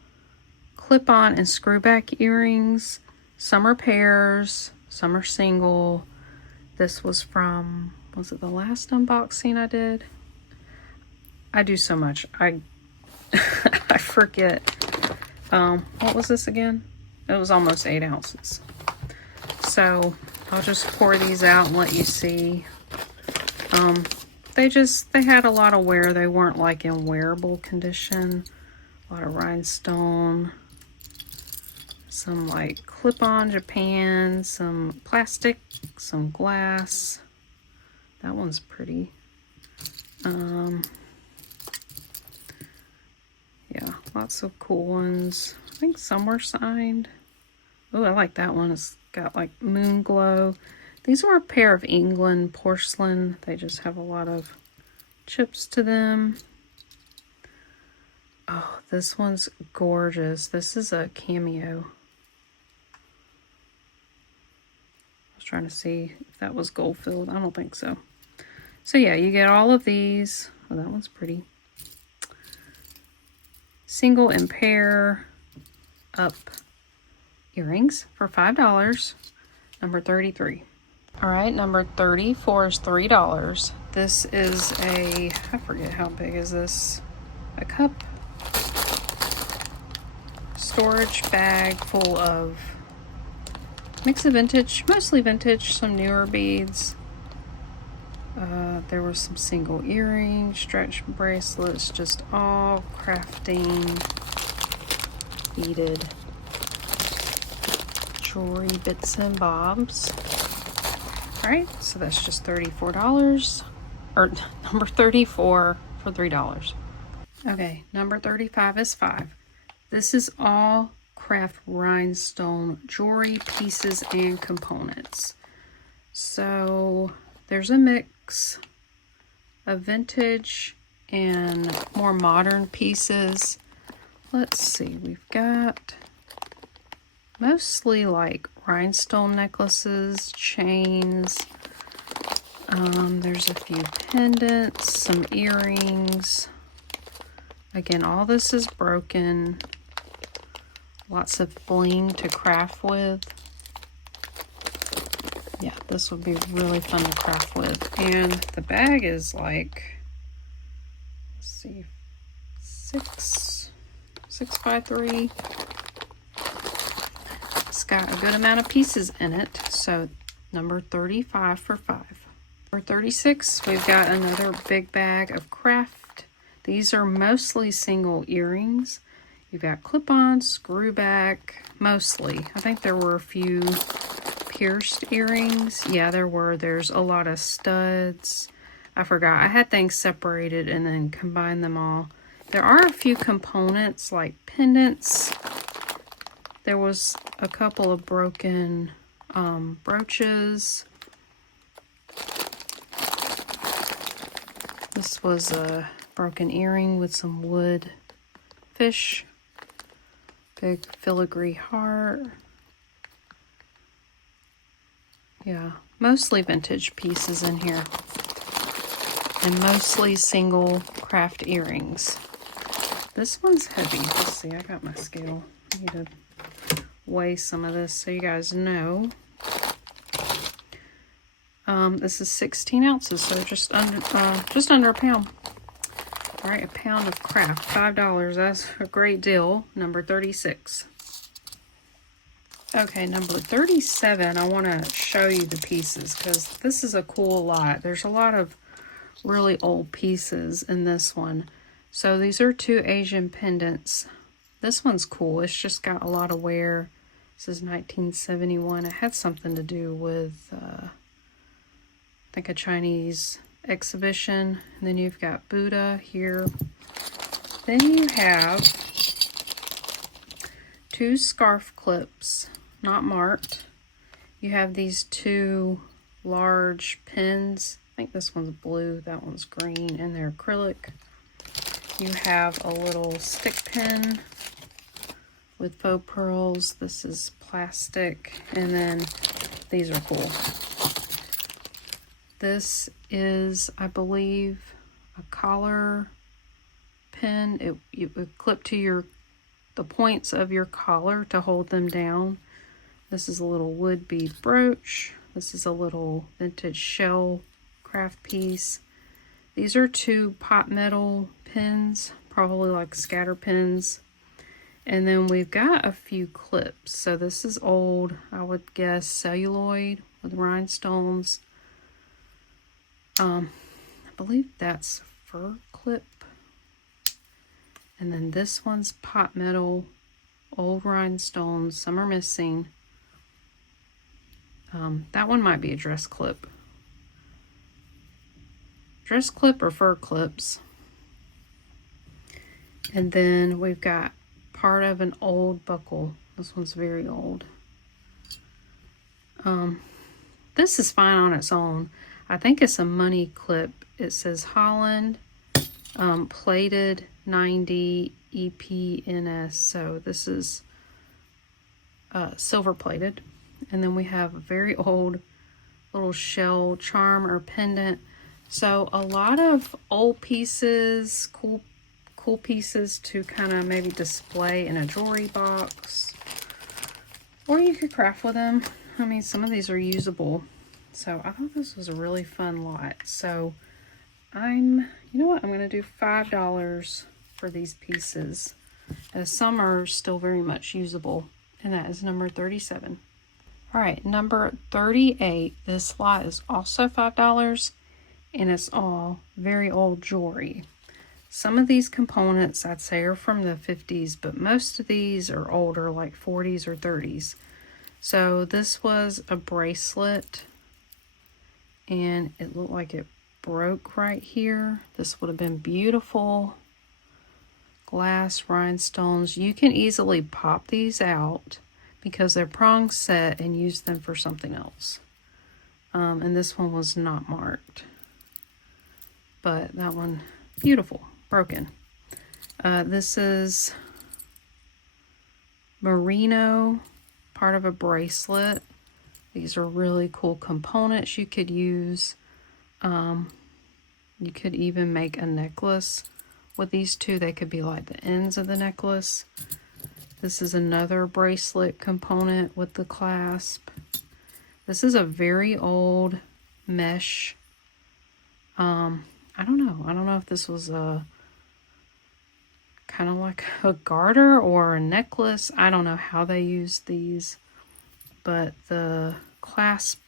clip-on and screw-back earrings. Some are pairs, some are single. This was from, was it the last unboxing I did? I do so much. I forget. What was this again? It was almost 8 ounces. So I'll just pour these out and let you see. They had a lot of wear. They weren't like in wearable condition. A lot of rhinestone. Some like clip-on Japan, some plastic, some glass. That one's pretty. Yeah, lots of cool ones. I think some were signed. Oh, I like that one. It's got like moon glow. These were a pair of England porcelain. They just have a lot of chips to them. Oh, this one's gorgeous. This is a cameo. I was trying to see if that was gold filled. I don't think so. So yeah, you get all of these. Oh, that one's pretty. Single and pair up earrings for $5. Number 33. All right, number 34 is $3. This is I forget how big is this? A cup storage bag full of mix of vintage, mostly vintage, some newer beads. There were some single earrings, stretch bracelets, just all crafting beaded jewelry bits and bobs. All right, so that's just $34, or number 34 for $3. Okay, number 35 is 5. This is all craft rhinestone jewelry pieces and components. So there's a mix of vintage and more modern pieces. Let's see, we've got mostly like rhinestone necklaces, chains. There's a few pendants, some earrings. Again, all this is broken. Lots of bling to craft with. Yeah, this would be really fun to craft with. And the bag is like, let's see, 6x3. It's got a good amount of pieces in it. So number 35 for 5. For 36, we've got another big bag of craft. These are mostly single earrings. You've got clip-on, screw back, mostly. I think there were a few pierced earrings. Yeah, there were. There's a lot of studs. I forgot. I had things separated and then combined them all. There are a few components like pendants. There was a couple of broken brooches. This was a broken earring with some wood fish. Big filigree heart. Yeah, mostly vintage pieces in here. And mostly single craft earrings. This one's heavy. Let's see, I got my scale. I need to weigh some of this so you guys know. This is 16 ounces, so just under a pound. All right, a pound of craft, $5. That's a great deal. Number 36. Okay, number 37, I want to show you the pieces because this is a cool lot. There's a lot of really old pieces in this one. So these are 2 Asian pendants. This one's cool. It's just got a lot of wear. This is 1971. It had something to do with, I think, a Chinese exhibition. And then you've got Buddha here. Then you have 2 scarf clips, not marked. You have these 2 large pins. I think this one's blue, that one's green, and they're acrylic. You have a little stick pin with faux pearls. This is plastic, and then these are cool. This is, I believe, a collar pin. It would clip to the points of your collar to hold them down. This is a little wood bead brooch. This is a little vintage shell craft piece. These are 2 pot metal pins, probably like scatter pins. And then we've got a few clips. So this is old, I would guess, celluloid with rhinestones. I believe that's fur clip. And then this one's pot metal, old rhinestones. Some are missing. That one might be a dress clip. Dress clip or fur clips. And then we've got part of an old buckle. This one's very old. This is fine on its own. I think it's a money clip. It says Holland, plated 90 EPNS. So this is silver plated. And then we have a very old little shell charm or pendant. So a lot of old pieces, cool pieces to kind of maybe display in a jewelry box. Or you could craft with them. I mean, some of these are usable. So I thought this was a really fun lot. So you know what? I'm going to do $5 for these pieces, as some are still very much usable. And that is number 37. All right, number 38. This lot is also $5. and it's all very old jewelry. Some of these components I'd say are from the 50s, but most of these are older, like 40s or 30s. So this was a bracelet, and it looked like it broke right here. This would have been beautiful. Glass rhinestones. You can easily pop these out because they're prong set and use them for something else. And this one was not marked, but that one, beautiful, broken. This is merino, part of a bracelet. These are really cool components you could use. You could even make a necklace with these two. They could be like the ends of the necklace. This is another bracelet component with the clasp. This is a very old mesh. I don't know if this was a kind of like a garter or a necklace. I don't know how they used these, but the clasp,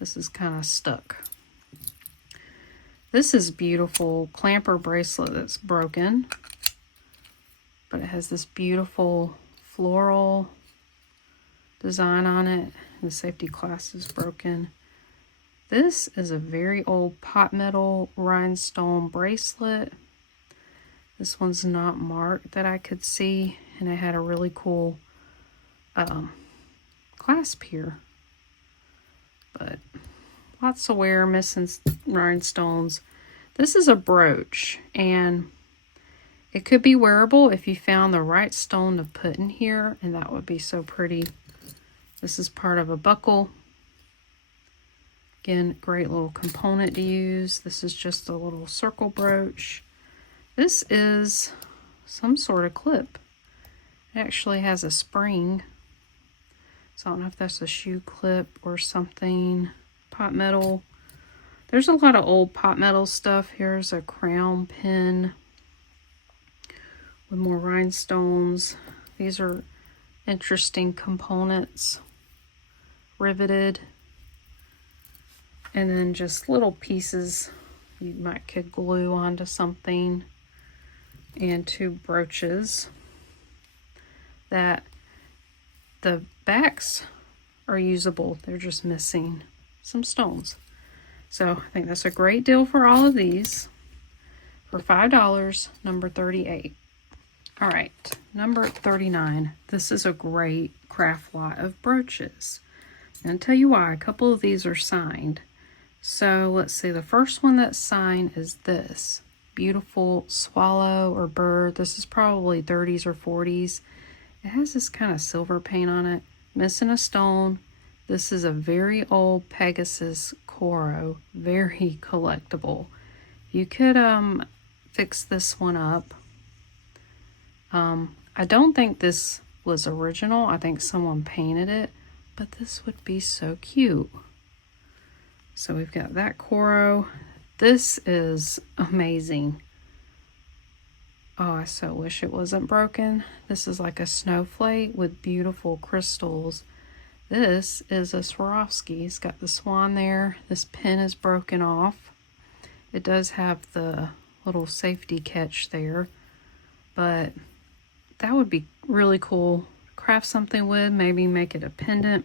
this is kind of stuck. This is beautiful clamper bracelet that's broken, but it has this beautiful floral design on it. The safety clasp is broken. This is a very old pot metal rhinestone bracelet. This one's not marked that I could see, and it had a really cool clasp here. But lots of wear, missing rhinestones. This is a brooch, and it could be wearable if you found the right stone to put in here, and that would be so pretty. This is part of a buckle. Again, great little component to use. This is just a little circle brooch. This is some sort of clip. It actually has a spring. So I don't know if that's a shoe clip or something. Pot metal. There's a lot of old pot metal stuff. Here's a crown pin with more rhinestones. These are interesting components. Riveted. And then just little pieces you could glue onto something. And two brooches that the backs are usable. They're just missing some stones. So I think that's a great deal for all of these for $5, number 38. All right, number 39. This is a great craft lot of brooches. And I'll tell you why. A couple of these are signed. So let's see. The first one that's signed is this beautiful swallow or bird. This is probably 30s or 40s. It has this kind of silver paint on it. Missing a stone. This is a very old Pegasus Coro. Very collectible. You could fix this one up. I don't think this was original. I think someone painted it. But this would be so cute. So we've got that Coro. This is amazing. Oh, I so wish it wasn't broken. This is like a snowflake with beautiful crystals. This is a Swarovski. It's got the swan there. This pin is broken off. It does have the little safety catch there. But that would be really cool. Craft something with, maybe make it a pendant.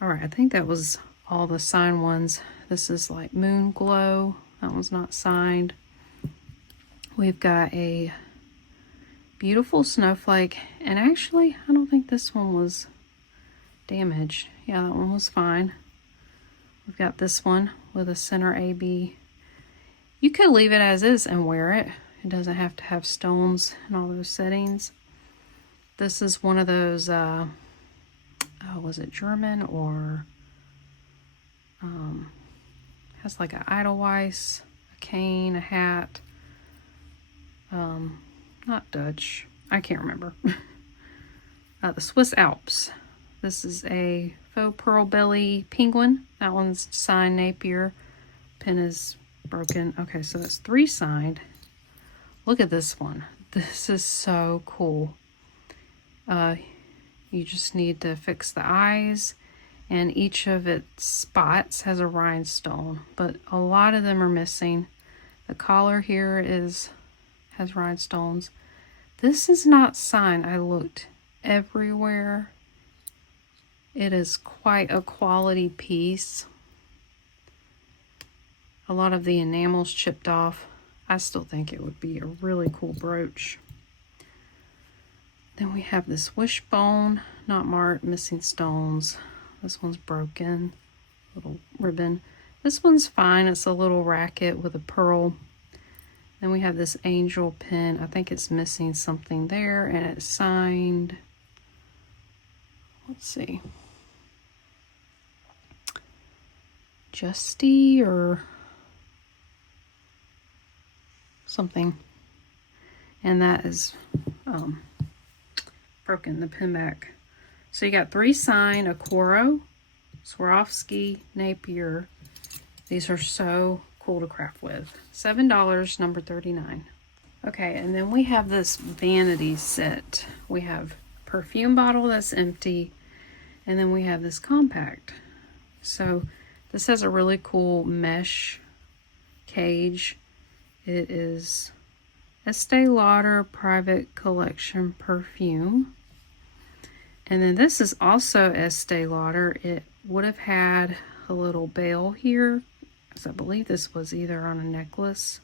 All right, I think that was all the signed ones. This is like Moon Glow. That one's not signed. We've got a beautiful snowflake. And actually, I don't think this one was damaged. Yeah, that one was fine. We've got this one with a center AB. You could leave it as is and wear it. It doesn't have to have stones and all those settings. This is one of those, was it German or... has like an Edelweiss, a cane, a hat. Not Dutch. I can't remember. The Swiss Alps. This is a faux pearl belly penguin. That one's signed Napier. Pin is broken. Okay, so that's 3 signed. Look at this one. This is so cool. You just need to fix the eyes. and each of its spots has a rhinestone, but a lot of them are missing. The collar here has rhinestones. This is not signed. I looked everywhere. It is quite a quality piece. A lot of the enamel's chipped off. I still think it would be a really cool brooch. Then we have this wishbone, not marked, missing stones. This one's broken, little ribbon. This one's fine. It's a little racket with a pearl. Then we have this angel pin. I think it's missing something there, and it's signed. Let's see. Justy or something. And that is broken, the pin back. So you got 3 signed, a Coro, Swarovski, Napier. These are so cool to craft with. $7, number 39. Okay, and then we have this vanity set. We have perfume bottle that's empty, and then we have this compact. So this has a really cool mesh cage. It is Estee Lauder Private Collection perfume. And then this is also Estee Lauder. It would have had a little bell here, because I believe this was either on a necklace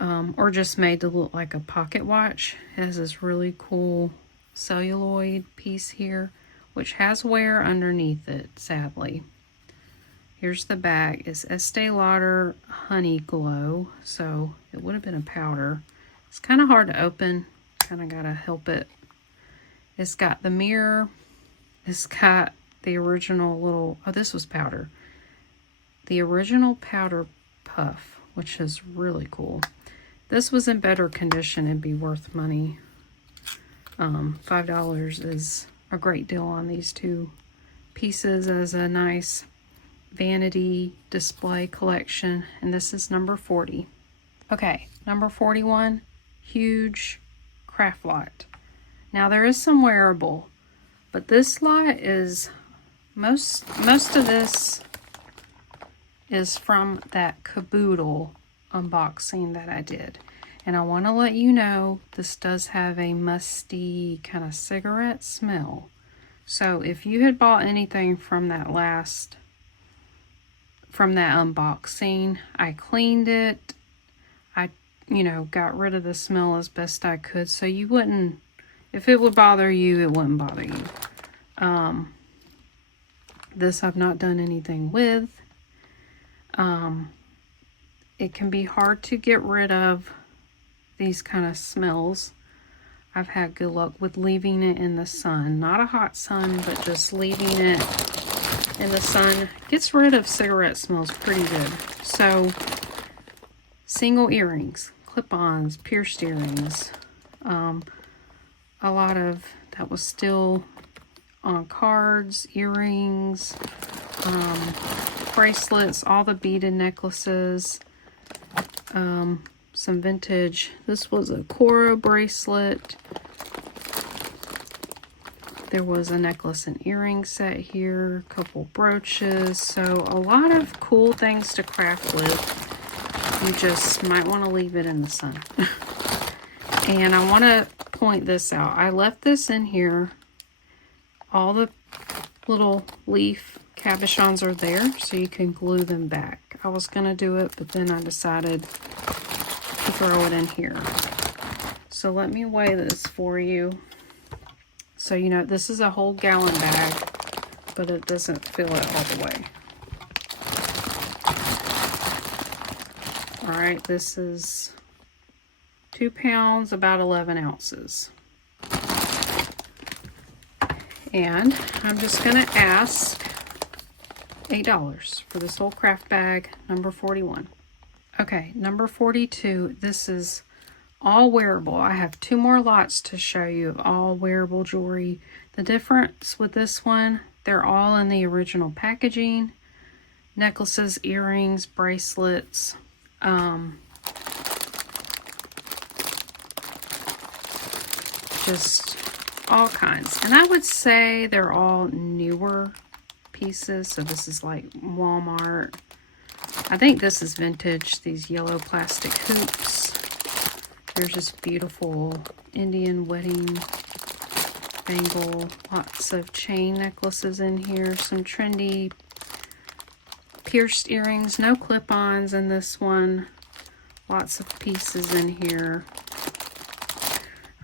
or just made to look like a pocket watch. It has this really cool celluloid piece here, which has wear underneath it, sadly. Here's the back. It's Estee Lauder Honey Glow, so it would have been a powder. It's kind of hard to open. Kind of got to help it. It's got the mirror. It's got the original little... Oh, this was powder. The original powder puff, which is really cool. This was in better condition. It'd be worth money. $5 is a great deal on these 2 pieces as a nice vanity display collection. And this is number 40. Okay, number 41, huge craft lot. Now there is some wearable, but this lot is most of this is from that caboodle unboxing that I did. And I want to let you know this does have a musty kind of cigarette smell. So if you had bought anything from that unboxing, I cleaned it. I, got rid of the smell as best I could, so you wouldn't, if it would bother you, it wouldn't bother you. This I've not done anything with. It can be hard to get rid of these kind of smells. I've had good luck with leaving it in the sun. Not a hot sun, but just leaving it in the sun. Gets rid of cigarette smells pretty good. So, single earrings, clip-ons, pierced earrings. A lot of that was still on cards, earrings, bracelets, all the beaded necklaces, some vintage. This was a Cora bracelet. There was a necklace and earring set here, a couple brooches. So a lot of cool things to craft with. You just might want to leave it in the sun. And I want to point this out. I left this in here. All the little leaf cabochons are there, so you can glue them back. I was going to do it, but then I decided to throw it in here. So let me weigh this for you. So, this is a whole gallon bag, but it doesn't fill it all the way. All right, this is 2 pounds, about 11 ounces. And I'm just going to ask $8 for this whole craft bag, number 41. Okay, number 42, this is all wearable. I have 2 more lots to show you of all wearable jewelry. The difference with this one, they're all in the original packaging. Necklaces, earrings, bracelets. Just all kinds. And I would say they're all newer pieces. So this is like Walmart. I think this is vintage, these yellow plastic hoops. There's this beautiful Indian wedding bangle. Lots of chain necklaces in here. Some trendy pierced earrings. No clip-ons in this one. Lots of pieces in here.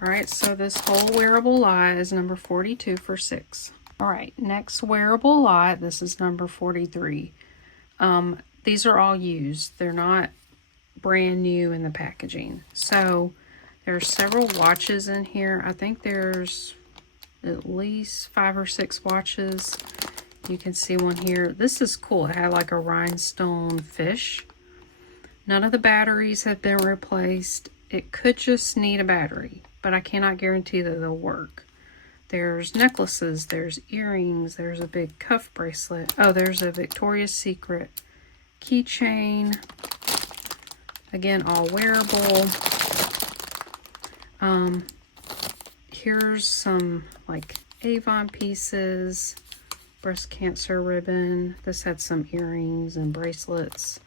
Alright, so this whole wearable lot is number 42 for $6. Alright, next wearable lot, this is number 43. These are all used. They're not brand new in the packaging. So there's several watches in here. I think there's at least 5 or 6 watches. You can see one here. This is cool. It had like a rhinestone fish. None of the batteries have been replaced. It could just need a battery, but I cannot guarantee that they'll work. There's necklaces, there's earrings, there's a big cuff bracelet. Oh, there's a Victoria's Secret keychain. Again, all wearable. Here's some like Avon pieces, breast cancer ribbon. This had some earrings and bracelets.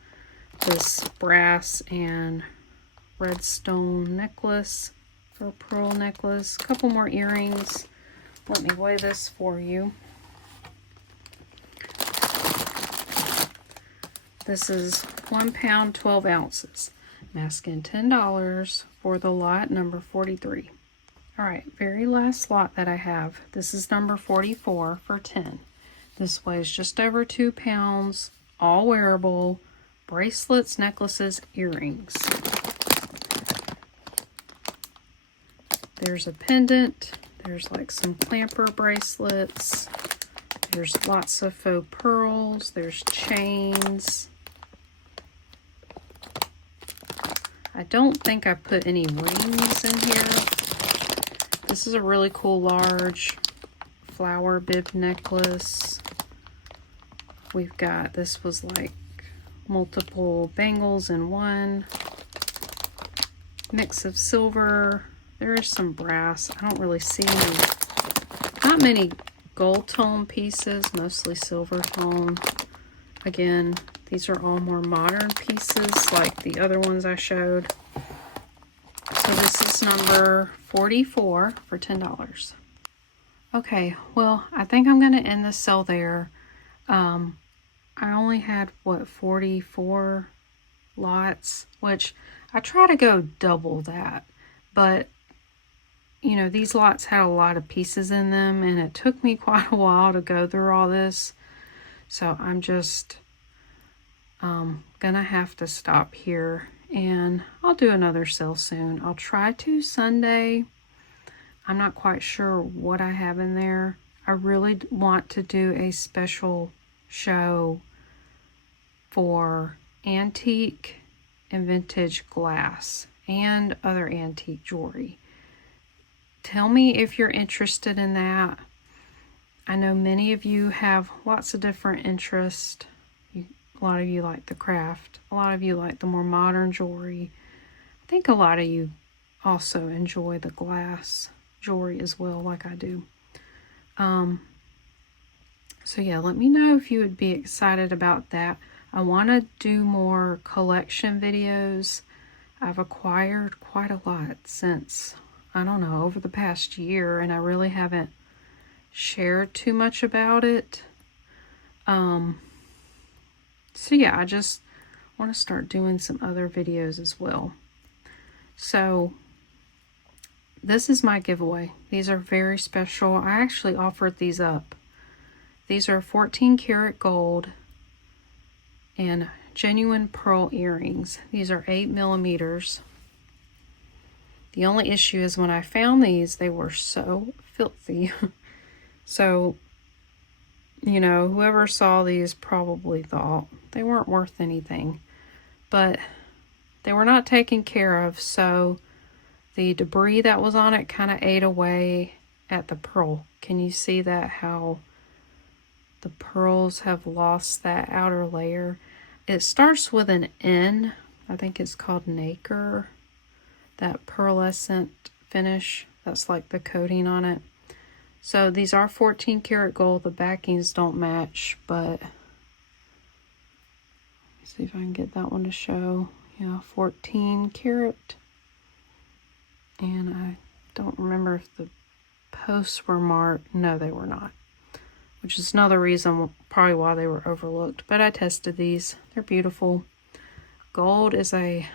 This brass and red stone necklace for a pearl necklace. A couple more earrings. Let me weigh this for you. This is 1 pound, 12 ounces. I'm asking $10 for the lot number 43. Alright, very last lot that I have. This is number 44 for $10. This weighs just over 2 pounds, all wearable, bracelets, necklaces, earrings. There's a pendant. There's like some clamper bracelets. There's lots of faux pearls. There's chains. I don't think I put any rings in here. This is a really cool large flower bib necklace. We've got, this was like multiple bangles in one. Mix of silver. There is some brass. I don't really see any, not many gold tone pieces, mostly silver tone. Again, these are all more modern pieces like the other ones I showed. So this is number 44 for $10. Okay, well, I think I'm going to end the sale there. I only had, what, 44 lots, which I try to go double that. But, you know, these lots had a lot of pieces in them, and it took me quite a while to go through all this. So I'm just gonna have to stop here, and I'll do another sale soon. I'll try to Sunday. I'm not quite sure what I have in there. I really want to do a special show for antique and vintage glass and other antique jewelry. Tell me if you're interested in that. I know many of you have lots of different interests. A lot of you like the craft. A lot of you like the more modern jewelry. I think a lot of you also enjoy the glass jewelry as well, like I do. So yeah, let me know if you would be excited about that. I want to do more collection videos. I've acquired quite a lot since, I don't know, over the past year, and I really haven't shared too much about it. So yeah, I just want to start doing some other videos as well. So this is my giveaway. These are very special. I actually offered these up. These are 14 karat gold and genuine pearl earrings. These are 8 millimeters. The only issue is when I found these, they were so filthy. So, you know, whoever saw these probably thought they weren't worth anything. But they were not taken care of, so the debris that was on it kind of ate away at the pearl. Can you see that, how the pearls have lost that outer layer? It starts with an N. I think it's called nacre. That pearlescent finish, that's like the coating on it. So these are 14 karat gold. The backings don't match, but let's see if I can get that one to show. Yeah, 14 karat. And I don't remember if the posts were marked. No, they were not, which is another reason probably why they were overlooked. But I tested these. They're beautiful. Gold is a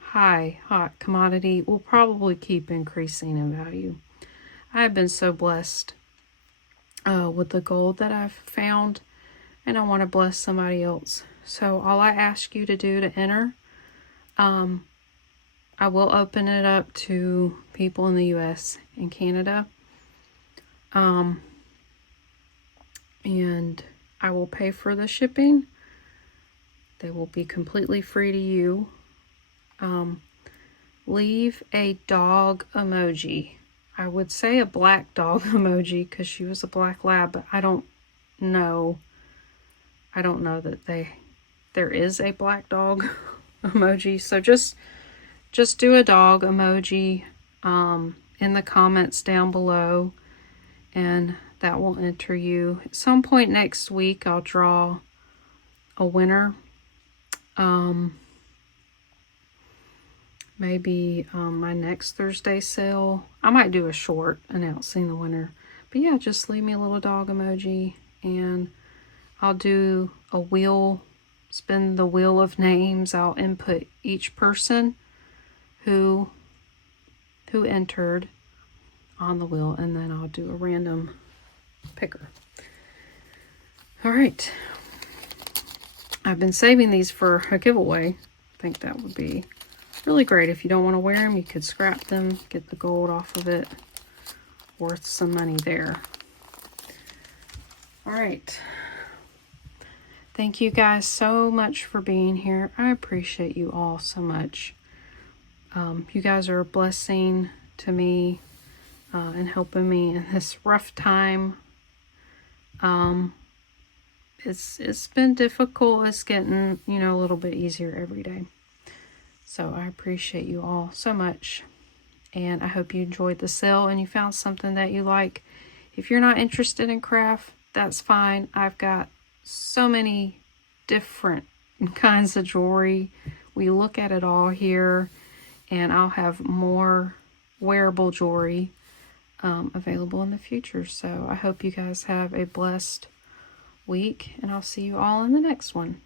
hot commodity. Will probably keep increasing in value. I have been so blessed with the gold that I've found, and I want to bless somebody else. So all I ask you to do to enter, I will open it up to people in the US and Canada. And I will pay for the shipping. They will be completely free to you. Leave a dog emoji. I would say a black dog emoji because she was a black lab, but I don't know. I don't know that there is a black dog emoji. So just do a dog emoji in the comments down below, and that will enter you. At some point next week, I'll draw a winner. Maybe my next Thursday sale. I might do a short announcing the winner. But yeah, just leave me a little dog emoji, and I'll do a wheel, spin the wheel of names. I'll input each person who entered on the wheel, and then I'll do a random picker. All right. I've been saving these for a giveaway. I think that would be really great. If you don't want to wear them, you could scrap them, get the gold off of it. Worth some money there. All right. Thank you guys so much for being here. I appreciate you all so much. You guys are a blessing to me and helping me in this rough time. It's been difficult. It's getting, a little bit easier every day. So I appreciate you all so much. And I hope you enjoyed the sale and you found something that you like. If you're not interested in craft, that's fine. I've got so many different kinds of jewelry. We look at it all here, and I'll have more wearable jewelry available in the future. So I hope you guys have a blessed week, and I'll see you all in the next one.